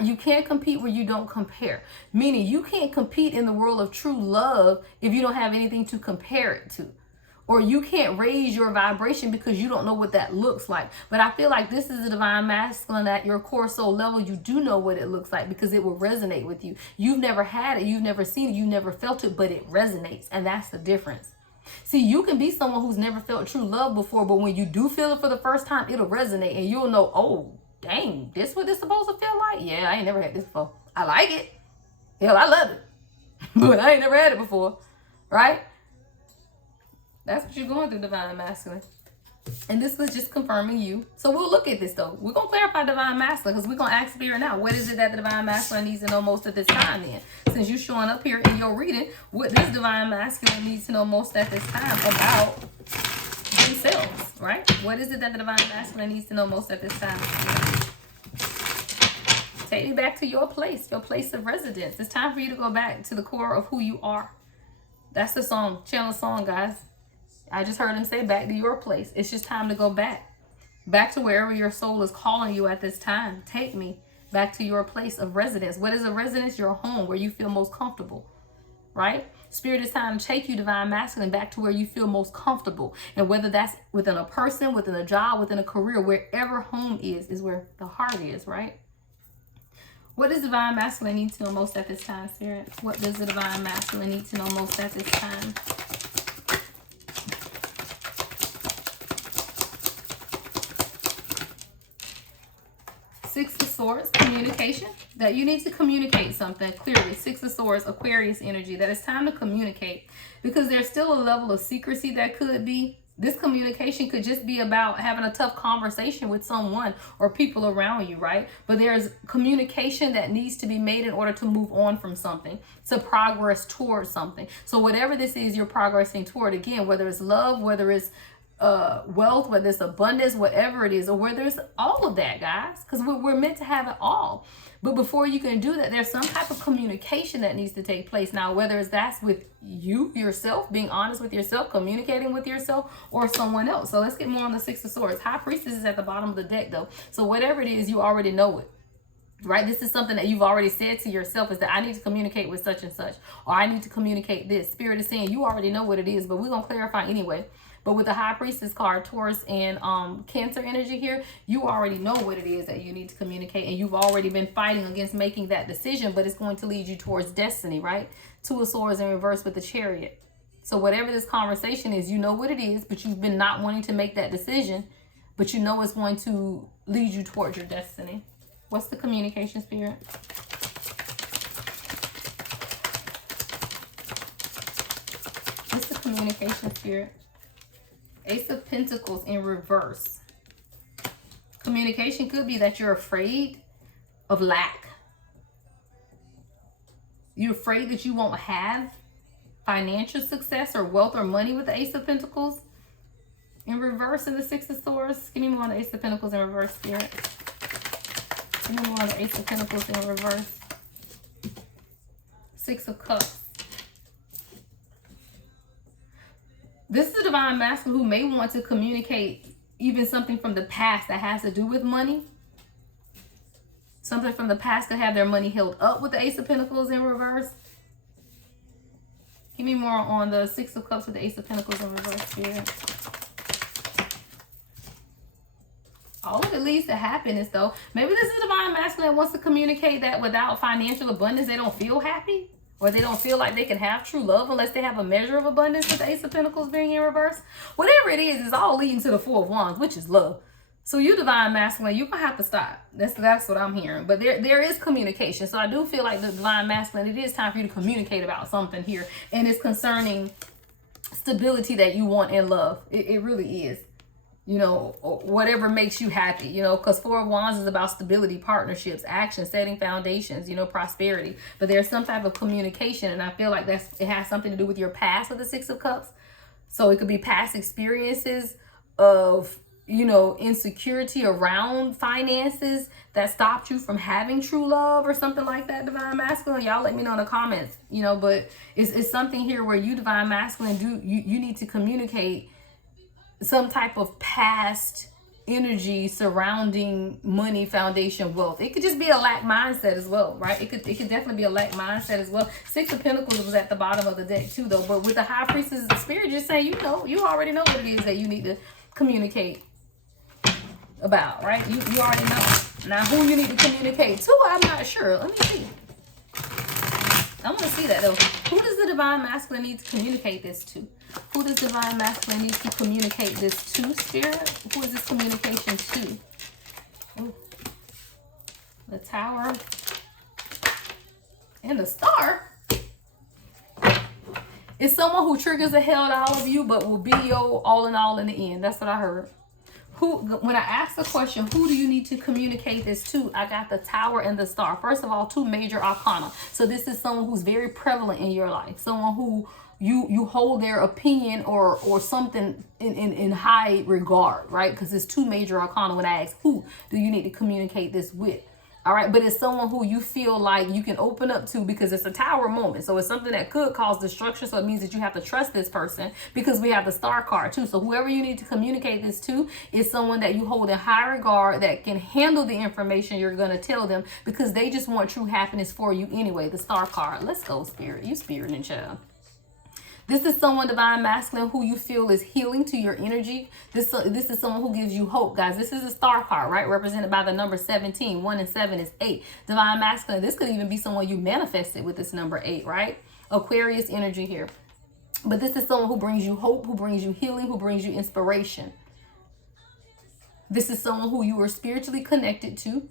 You can't compete where you don't compare. Meaning you can't compete in the world of true love if you don't have anything to compare it to. Or you can't raise your vibration because you don't know what that looks like. But I feel like this is a Divine Masculine at your core soul level. You do know what it looks like because it will resonate with you. You've never had it. You've never seen it. You never felt it, but it resonates. And that's the difference. See, you can be someone who's never felt true love before, but when you do feel it for the first time, it'll resonate and you'll know, oh, dang, this what it's supposed to feel like? Yeah, I ain't never had this before. I like it. Hell, I love it. But I ain't never had it before. Right? That's what you're going through, Divine Masculine. And this was just confirming you. So we'll look at this, though. We're going to clarify Divine Masculine because we're going to ask Spirit now. What is it that the Divine Masculine needs to know most at this time, then? Since you're showing up here in your reading, what does Divine Masculine needs to know most at this time about themselves, right? What is it that the Divine Masculine needs to know most at this time? Take me back to your place of residence. It's time for you to go back to the core of who you are. That's the song, channel song, guys. I just heard him say back to your place. It's just time to go back. Back to wherever your soul is calling you at this time. Take me back to your place of residence. What is a residence? Your home, where you feel most comfortable, right? Spirit, is time to take you, Divine Masculine, back to where you feel most comfortable. And whether that's within a person, within a job, within a career, wherever home is where the heart is, right? What does Divine Masculine need to know most at this time, Spirit? What does the Divine Masculine need to know most at this time? Six of Swords, communication. That you need to communicate something clearly. Six of Swords, Aquarius energy. That it's time to communicate. Because there's still a level of secrecy that could be. This communication could just be about having a tough conversation with someone or people around you, right? But there's communication that needs to be made in order to move on from something, to progress towards something. So whatever this is you're progressing toward, again, whether it's love, whether it's wealth, whether it's abundance, whatever it is, or whether it's all of that, guys, because we're meant to have it all. But before you can do that, there's some type of communication that needs to take place. Now, whether it's that's with you, yourself, being honest with yourself, communicating with yourself, or someone else. So let's get more on the Six of Swords. High Priestess is at the bottom of the deck, though. So whatever it is, you already know it. Right? This is something that you've already said to yourself, is that I need to communicate with such and such, or I need to communicate this. Spirit is saying you already know what it is, but we're going to clarify anyway. But with the High Priestess card, Taurus and Cancer energy here, you already know what it is that you need to communicate, and you've already been fighting against making that decision, but it's going to lead you towards destiny, right? Two of Swords in reverse with the Chariot. So whatever this conversation is, you know what it is, but you've been not wanting to make that decision, but you know it's going to lead you towards your destiny. What's the communication, Spirit? What's the communication, Spirit? Ace of Pentacles in reverse. Communication could be that you're afraid of lack. You're afraid that you won't have financial success or wealth or money with the Ace of Pentacles in reverse and the Six of Swords. Give me more on the Ace of Pentacles in reverse, Spirit. Give me more on the Ace of Pentacles in reverse. Six of Cups. This is a divine masculine who may want to communicate even something from the past that has to do with money. Something from the past could have their money held up with the Ace of Pentacles in reverse. Give me more on the Six of Cups with the Ace of Pentacles in reverse, Spirit. All of it leads to happiness, though. Maybe this is a divine masculine that wants to communicate that without financial abundance, they don't feel happy. Or they don't feel like they can have true love unless they have a measure of abundance with the Ace of Pentacles being in reverse. Whatever it is, it's all leading to the Four of Wands, which is love. So you divine masculine, you're going to have to stop. That's what I'm hearing. But there is communication. So I do feel like the divine masculine, it is time for you to communicate about something here. And it's concerning stability that you want in love. It really is. You know, whatever makes you happy, you know, because Four of Wands is about stability, partnerships, action, setting foundations, you know, prosperity. But there's some type of communication, and I feel like it has something to do with your past with the Six of Cups. So it could be past experiences of, you know, insecurity around finances that stopped you from having true love or something like that, divine masculine. Y'all let me know in the comments, you know, but it's something here where you divine masculine you need to communicate some type of past energy surrounding money, foundation, wealth. It could just be a lack mindset as well, right? It could definitely be a lack mindset as well. Six of Pentacles was at the bottom of the deck too, though. But with the High Priestess of the Spirit, just saying, you know, you already know what it is that you need to communicate about, right? You already know. Now, who you need to communicate to, I'm not sure. Let me see. I want to see that, though. Who does the divine masculine need to communicate this to? Who does divine masculine need to communicate this to, Spirit? Who is this communication to? Ooh. The Tower and the Star. It's someone who triggers a hell to all of you, but will be your all in all in the end. That's what I heard. When I asked the question, who do you need to communicate this to? I got the Tower and the Star. First of all, two major arcana. So this is someone who's very prevalent in your life. Someone who you hold their opinion or something in high regard, right? Because it's two major arcana when I ask, who do you need to communicate this with? All right, but it's someone who you feel like you can open up to because it's a Tower moment. So it's something that could cause destruction. So it means that you have to trust this person because we have the Star card too. So whoever you need to communicate this to is someone that you hold in high regard that can handle the information you're going to tell them because they just want true happiness for you anyway. The Star card. Let's go, Spirit. You Spirit and child. This is someone, divine masculine, who you feel is healing to your energy. This is someone who gives you hope, guys. This is a Star card, right? Represented by the number 17. 1 and 7 is 8. Divine masculine. This could even be someone you manifested with this number 8, right? Aquarius energy here. But this is someone who brings you hope, who brings you healing, who brings you inspiration. This is someone who you are spiritually connected to,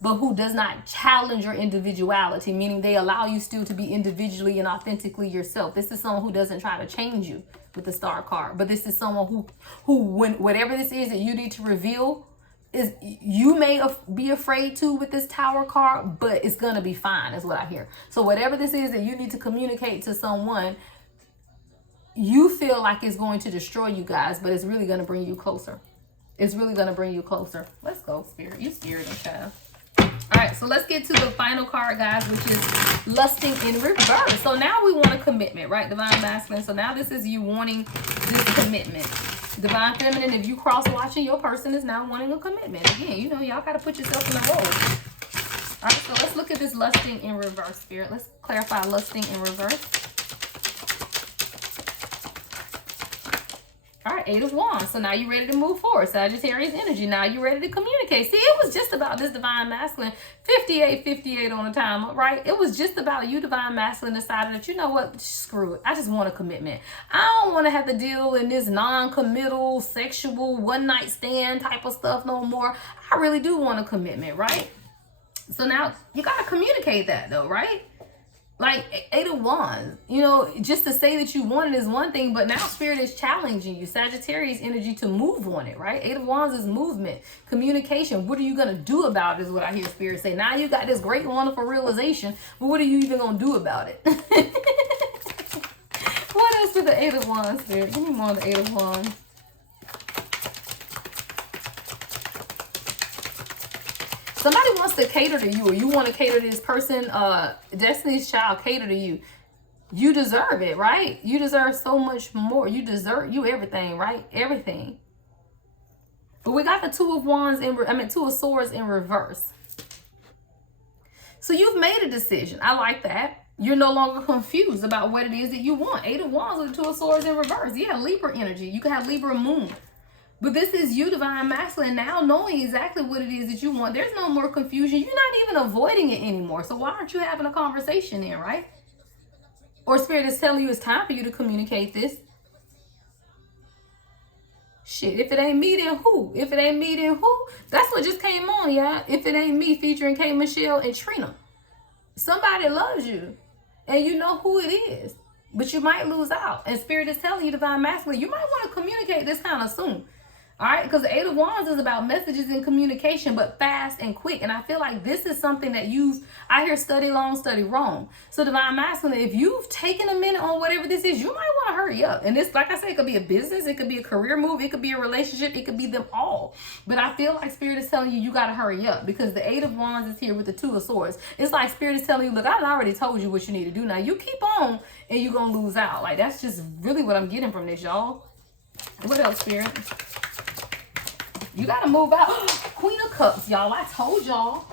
but who does not challenge your individuality, meaning they allow you still to be individually and authentically yourself. This is someone who doesn't try to change you with the Star card, but this is someone who when whatever this is that you need to reveal, is you may be afraid to with this Tower card, but it's going to be fine is what I hear. So whatever this is that you need to communicate to someone, you feel like it's going to destroy you guys, but it's really going to bring you closer. It's really going to bring you closer. Let's go, Spirit. You Spirit and child. All right, so let's get to the final card, guys, which is lusting in reverse. So now we want a commitment, right? Divine masculine. So now this is you wanting this commitment. Divine feminine, if you cross watching, your person is now wanting a commitment. Again, you know, y'all got to put yourself in the role. All right, so let's look at this lusting in reverse, Spirit. Let's clarify lusting in reverse. All right, 8 of Wands. So now you're ready to move forward. Sagittarius energy. Now you're ready to communicate. See, it was just about this divine masculine. 58 on the time, right? It was just about you, divine masculine, decided that, you know what, screw it. I just want a commitment. I don't want to have to deal in this non-committal, sexual, one-night stand type of stuff no more. I really do want a commitment, right? So now you got to communicate that though, right? Like Eight of Wands, you know, just to say that you want it is one thing, but now Spirit is challenging you. Sagittarius energy to move on it, right? Eight of Wands is movement, communication. What are you going to do about it is what I hear Spirit say. Now you got this great, wonderful realization, but what are you even going to do about it? What else with the Eight of Wands, Spirit? Give me more of the Eight of Wands. Somebody wants to cater to you, or you want to cater to this person, Destiny's Child, cater to you. You deserve it, right? You deserve so much more. You deserve everything, right? Everything. But we got the Two of Swords in reverse. So you've made a decision. I like that. You're no longer confused about what it is that you want. Eight of Wands with the Two of Swords in reverse. Yeah, Libra energy. You can have Libra moon. But this is you, Divine Masculine, now knowing exactly what it is that you want. There's no more confusion. You're not even avoiding it anymore. So why aren't you having a conversation then, right? Or Spirit is telling you it's time for you to communicate this. Shit, if it ain't me, then who? If it ain't me, then who? That's what just came on, y'all. If it ain't me, featuring K. Michelle and Trina. Somebody loves you. And you know who it is. But you might lose out. And Spirit is telling you, Divine Masculine, you might want to communicate this kind of soon. All right, because the Eight of Wands is about messages and communication, but fast and quick. And I feel like this is something that I hear study long, study wrong. So Divine Masculine, if you've taken a minute on whatever this is, you might want to hurry up. And this, like I said, it could be a business, it could be a career move, it could be a relationship, it could be them all. But I feel like Spirit is telling you got to hurry up, because the Eight of Wands is here with the Two of Swords. It's like Spirit is telling you, look, I already told you what you need to do. Now you keep on and you're going to lose out. Like, that's just really what I'm getting from this, y'all. What else, Spirit? You got to move out. Queen of Cups, y'all. I told y'all.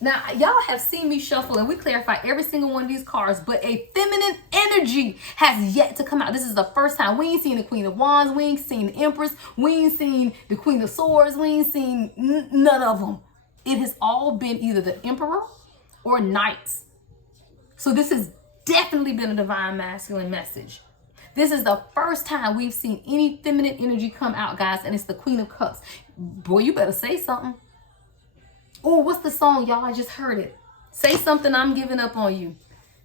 Now, y'all have seen me shuffle, and we clarify every single one of these cards, but a feminine energy has yet to come out. This is the first time. We ain't seen the Queen of Wands. We ain't seen the Empress. We ain't seen the Queen of Swords. We ain't seen none of them. It has all been either the Emperor or Knights. So this has definitely been a Divine Masculine message. This is the first time we've seen any feminine energy come out, guys, and it's the Queen of Cups. Boy, you better say something. Oh, what's the song, y'all? I just heard it. Say something, I'm giving up on you.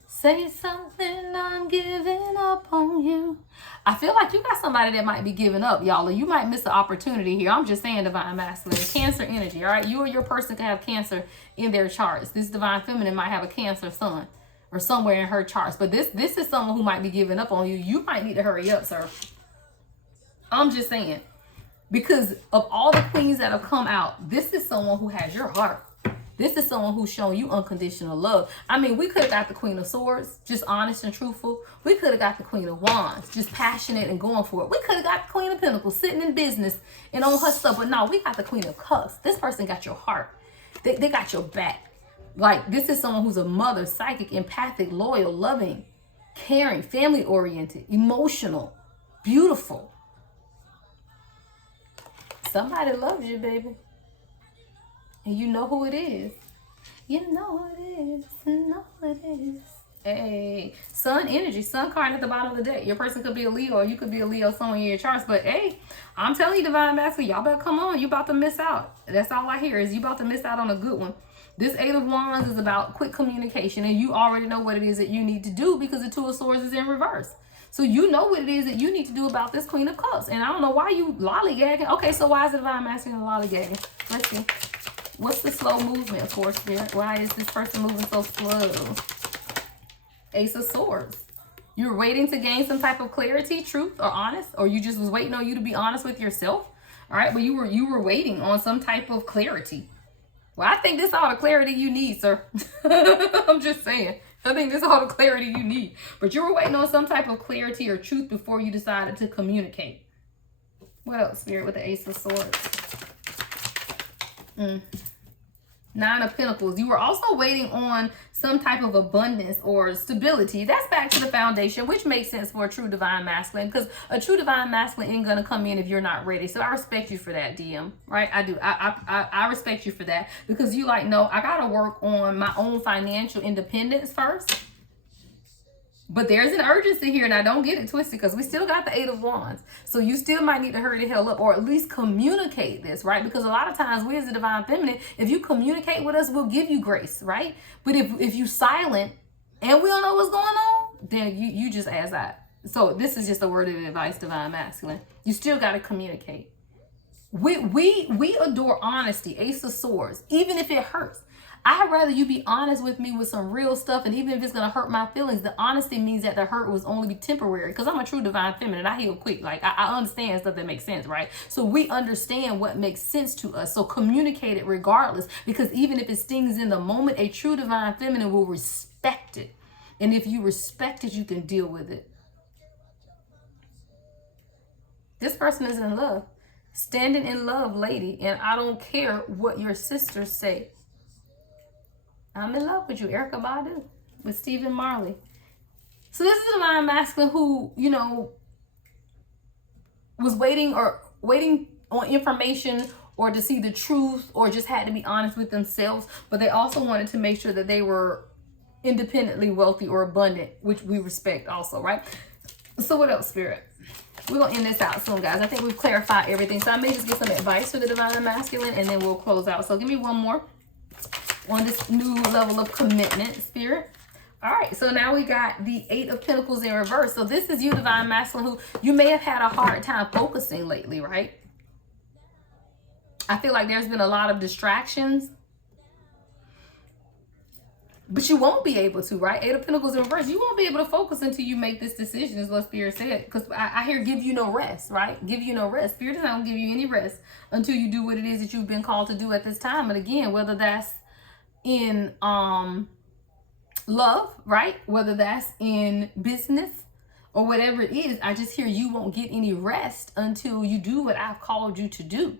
Say something, I'm giving up on you. I feel like you got somebody that might be giving up, y'all, or you might miss the opportunity here. I'm just saying, Divine Masculine. Cancer energy, all right? You or your person can have Cancer in their charts. This Divine Feminine might have a Cancer sun or somewhere in her charts. But this is someone who might be giving up on you. You might need to hurry up, sir. I'm just saying. Because of all the queens that have come out, this is someone who has your heart. This is someone who's shown you unconditional love. I mean, we could have got the Queen of Swords, just honest and truthful. We could have got the Queen of Wands, just passionate and going for it. We could have got the Queen of Pentacles, sitting in business and on her stuff. But no, we got the Queen of Cups. This person got your heart. They got your back. Like, this is someone who's a mother, psychic, empathic, loyal, loving, caring, family-oriented, emotional, beautiful. Somebody loves you, baby. And you know who it is. You know who it is. You know who it is. Hey, Sun energy, Sun card at the bottom of the deck. Your person could be a Leo, or you could be a Leo somewhere in your charts. But hey, I'm telling you, Divine Masculine, y'all better come on. You about to miss out. That's all I hear is you about to miss out on a good one. This Eight of Wands is about quick communication, and you already know what it is that you need to do because the Two of Swords is in reverse. So you know what it is that you need to do about this Queen of Cups. And I don't know why you lollygagging. Okay, so why is the Divine Masculine lollygagging? Let's see. What's the slow movement for, Spirit? Why is this person moving so slow? Ace of Swords. You were waiting to gain some type of clarity, truth, or honest, or you just was waiting on you to be honest with yourself. All right, but you were waiting on some type of clarity. Well, I think this is all the clarity you need, sir. I'm just saying. I think this is all the clarity you need. But you were waiting on some type of clarity or truth before you decided to communicate. What else, Spirit, with the Ace of Swords? Nine of Pentacles. You were also waiting on some type of abundance or stability. That's back to the foundation, which makes sense for a true Divine Masculine, because a true Divine Masculine ain't gonna come in if you're not ready. So I respect you for that, DM. Right? I do. I respect you for that, because you like, no, I gotta work on my own financial independence first. But there's an urgency here, and I don't get it twisted, because we still got the Eight of Wands. So you still might need to hurry the hell up, or at least communicate this, right? Because a lot of times we as the Divine Feminine, if you communicate with us, we'll give you grace, right? But if you silent, and we don't know what's going on, then you just ask that. So this is just a word of advice, Divine Masculine. You still got to communicate. We adore honesty, Ace of Swords, even if it hurts. I'd rather you be honest with me with some real stuff, and even if it's gonna hurt my feelings, the honesty means that the hurt was only temporary. Because I'm a true divine feminine, I heal quick. Like I understand stuff that makes sense, right? So we understand what makes sense to us. So communicate it regardless, because even if it stings in the moment, a true divine feminine will respect it, and if you respect it, you can deal with it. This person is in love, standing in love, lady, and I don't care what your sisters say. I'm in love with you, Erykah Badu, with Stephen Marley. So this is a divine masculine who, you know, was waiting on information or to see the truth, or just had to be honest with themselves, but they also wanted to make sure that they were independently wealthy or abundant, which we respect also, right? So what else, Spirit? We're going to end this out soon, guys. I think we've clarified everything. So I may just get some advice for the divine masculine, and then we'll close out. So give me one more on this new level of commitment, Spirit. All right, so now we got the 8 of Pentacles in reverse. So this is you, divine masculine, who you may have had a hard time focusing lately, right? I feel like there's been a lot of distractions, but you won't be able to, right? 8 of Pentacles in reverse. You won't be able to focus until you make this decision, is what Spirit said. Because I hear give you no rest, right? Give you no rest. Spirit is not going to give you any rest until you do what it is that you've been called to do at this time. And again, whether that's in love, right? Whether that's in business or whatever it is, I just hear you won't get any rest until you do what I've called you to do.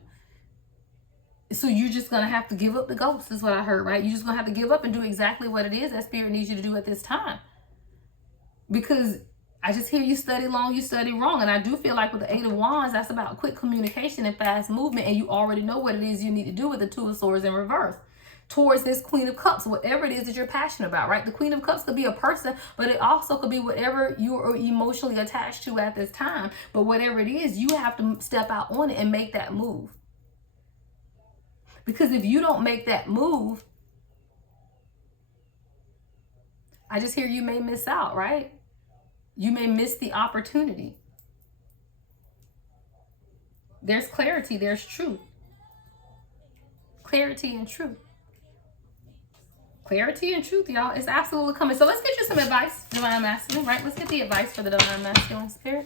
So you're just going to have to give up the ghost, is what I heard, right? You're just going to have to give up and do exactly what it is that Spirit needs you to do at this time. Because I just hear you study long, you study wrong. And I do feel like with the 8 of Wands, that's about quick communication and fast movement. And you already know what it is you need to do with the 2 of Swords in reverse. Towards this Queen of Cups, whatever it is that you're passionate about, right? The Queen of Cups could be a person, but it also could be whatever you are emotionally attached to at this time. But whatever it is, you have to step out on it and make that move. Because if you don't make that move, I just hear you may miss out, right? You may miss the opportunity. There's clarity, there's truth. Clarity and truth. Clarity and truth, y'all. It's absolutely coming. So let's get you some advice, divine masculine, right? Let's get the advice for the divine masculine, Spirit.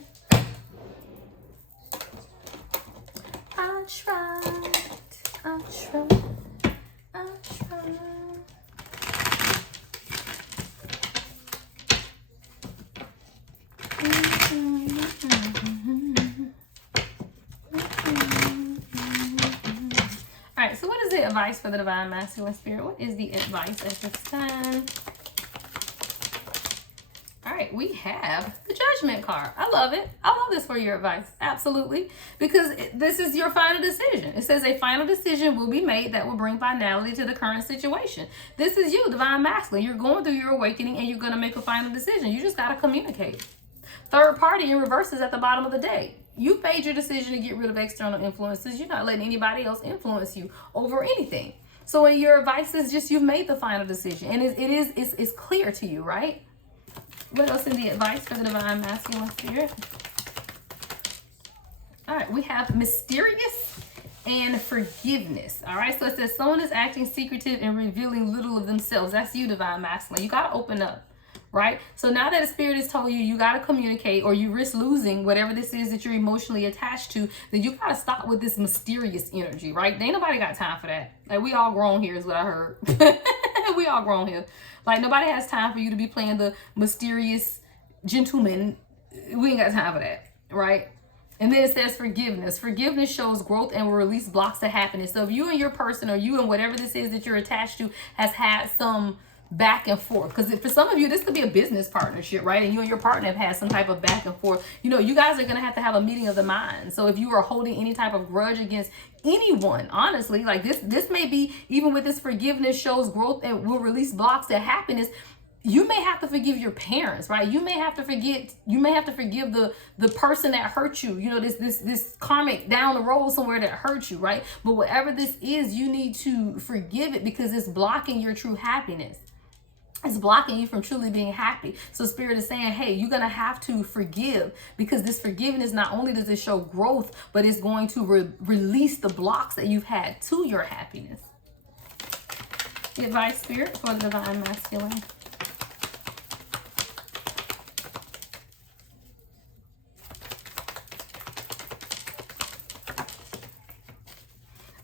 I tried. All right, so what is the advice for the divine masculine, Spirit? What is the advice at this time? All right, we have the Judgment card. I love it. I love this for your advice. Absolutely. Because this is your final decision. It says a final decision will be made that will bring finality to the current situation. This is you, divine masculine. You're going through your awakening and you're going to make a final decision. You just got to communicate. Third party in reverse is at the bottom of the deck. You made your decision to get rid of external influences. You're not letting anybody else influence you over anything. So in your advice is just you've made the final decision. And it's clear to you, right? What else in the advice for the divine masculine, Spirit? All right, we have mysterious and forgiveness. All right, so it says someone is acting secretive and revealing little of themselves. That's you, divine masculine. You got to open up, right? So now that the Spirit has told you got to communicate, or you risk losing whatever this is that you're emotionally attached to, then you got to stop with this mysterious energy, right? Ain't nobody got time for that. Like, we all grown here is what I heard. We all grown here. Like, nobody has time for you to be playing the mysterious gentleman. We ain't got time for that, right? And then it says forgiveness. Forgiveness shows growth and will release blocks to happiness. So if you and your person, or you and whatever this is that you're attached to, has had some back and forth, because for some of you this could be a business partnership, right? And you and your partner have had some type of back and forth. You know, you guys are going to have a meeting of the mind. So if you are holding any type of grudge against anyone, honestly, like this may be, even with this forgiveness shows growth and will release blocks to happiness, you may have to forgive your parents, right? You may have to forgive the person that hurt you, you know, this karmic down the road somewhere that hurt you, right? But whatever this is, you need to forgive it because it's blocking your true happiness. It's blocking you from truly being happy. So Spirit is saying, hey, you're going to have to forgive, because this forgiveness, not only does it show growth, but it's going to release the blocks that you've had to your happiness. The advice, Spirit, for the Divine Masculine.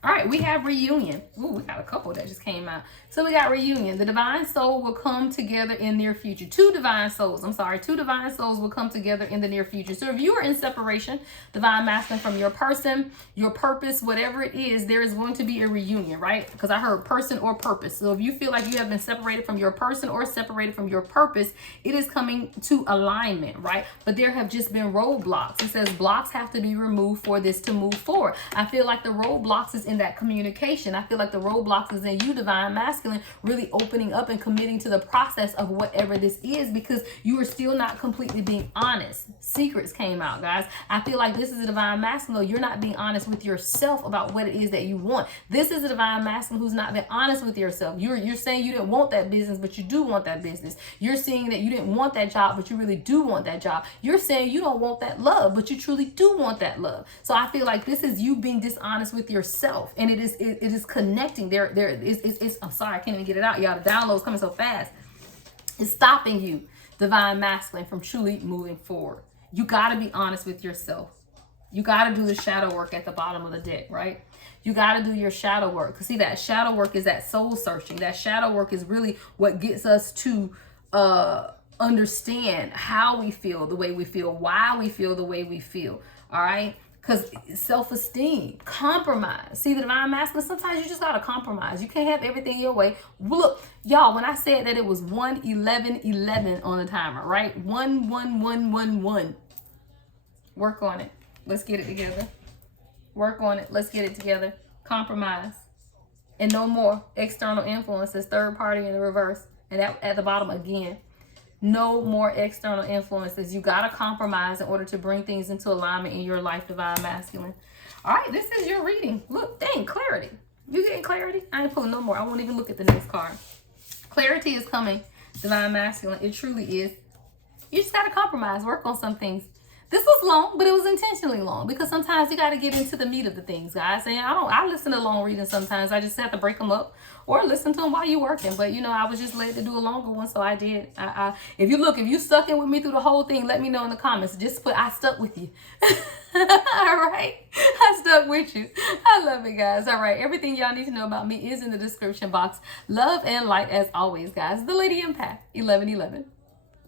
All right, we have reunion. Ooh, we got a couple that just came out. So we got reunion. The divine soul will come together in near future. Two divine souls will come together in the near future. So if you are in separation, divine masculine, from your person, your purpose, whatever it is, there is going to be a reunion, right? Because I heard person or purpose. So if you feel like you have been separated from your person or separated from your purpose, it is coming to alignment, right? But there have just been roadblocks. It says blocks have to be removed for this to move forward. I feel like the roadblocks is in that communication. I feel like the roadblocks is in you, divine masculine, really opening up and committing to the process of whatever this is, because you are still not completely being honest. Secrets came out, guys. I feel like this is a divine masculine. You're not being honest with yourself about what it is that you want. This is a divine masculine who's not been honest with yourself. You're saying you didn't want that business, but you do want that business. You're saying that you didn't want that job, but you really do want that job. You're saying you don't want that love, but you truly do want that love. So I feel like this is you being dishonest with yourself, and it is connecting. It's I'm sorry, I can't even get it out, y'all. The download's coming so fast. It's stopping you, divine masculine, from truly moving forward. You got to be honest with yourself. You got to do the shadow work at the bottom of the deck, right? You got to do your shadow work. Because see, that shadow work is that soul searching. That shadow work is really what gets us to understand how we feel the way we feel, why we feel the way we feel, all right? Because self-esteem, compromise. See, the divine masculine, sometimes you just got to compromise. You can't have everything your way. Look, y'all, when I said that it was 1-11-11 on the timer, right? 1-1-1-1-1. Work on it. Let's get it together. Work on it. Let's get it together. Compromise. And no more external influences, third party in the reverse. And at the bottom again. No more external influences. You got to compromise in order to bring things into alignment in your life, divine masculine. All right, this is your reading. Look, dang, clarity. You getting clarity? I ain't pulling no more. I won't even look at the next card. Clarity is coming, divine masculine. It truly is. You just got to compromise, work on some things. This was long, but it was intentionally long, because sometimes you got to get into the meat of the things, guys. And I listen to long readings sometimes. I just have to break them up or listen to them while you're working. But, you know, I was just led to do a longer one, so I did. If you stuck in with me through the whole thing, let me know in the comments. Just put, I stuck with you. All right. I stuck with you. I love it, guys. All right. Everything y'all need to know about me is in the description box. Love and light as always, guys. The Lady Empath, 1111.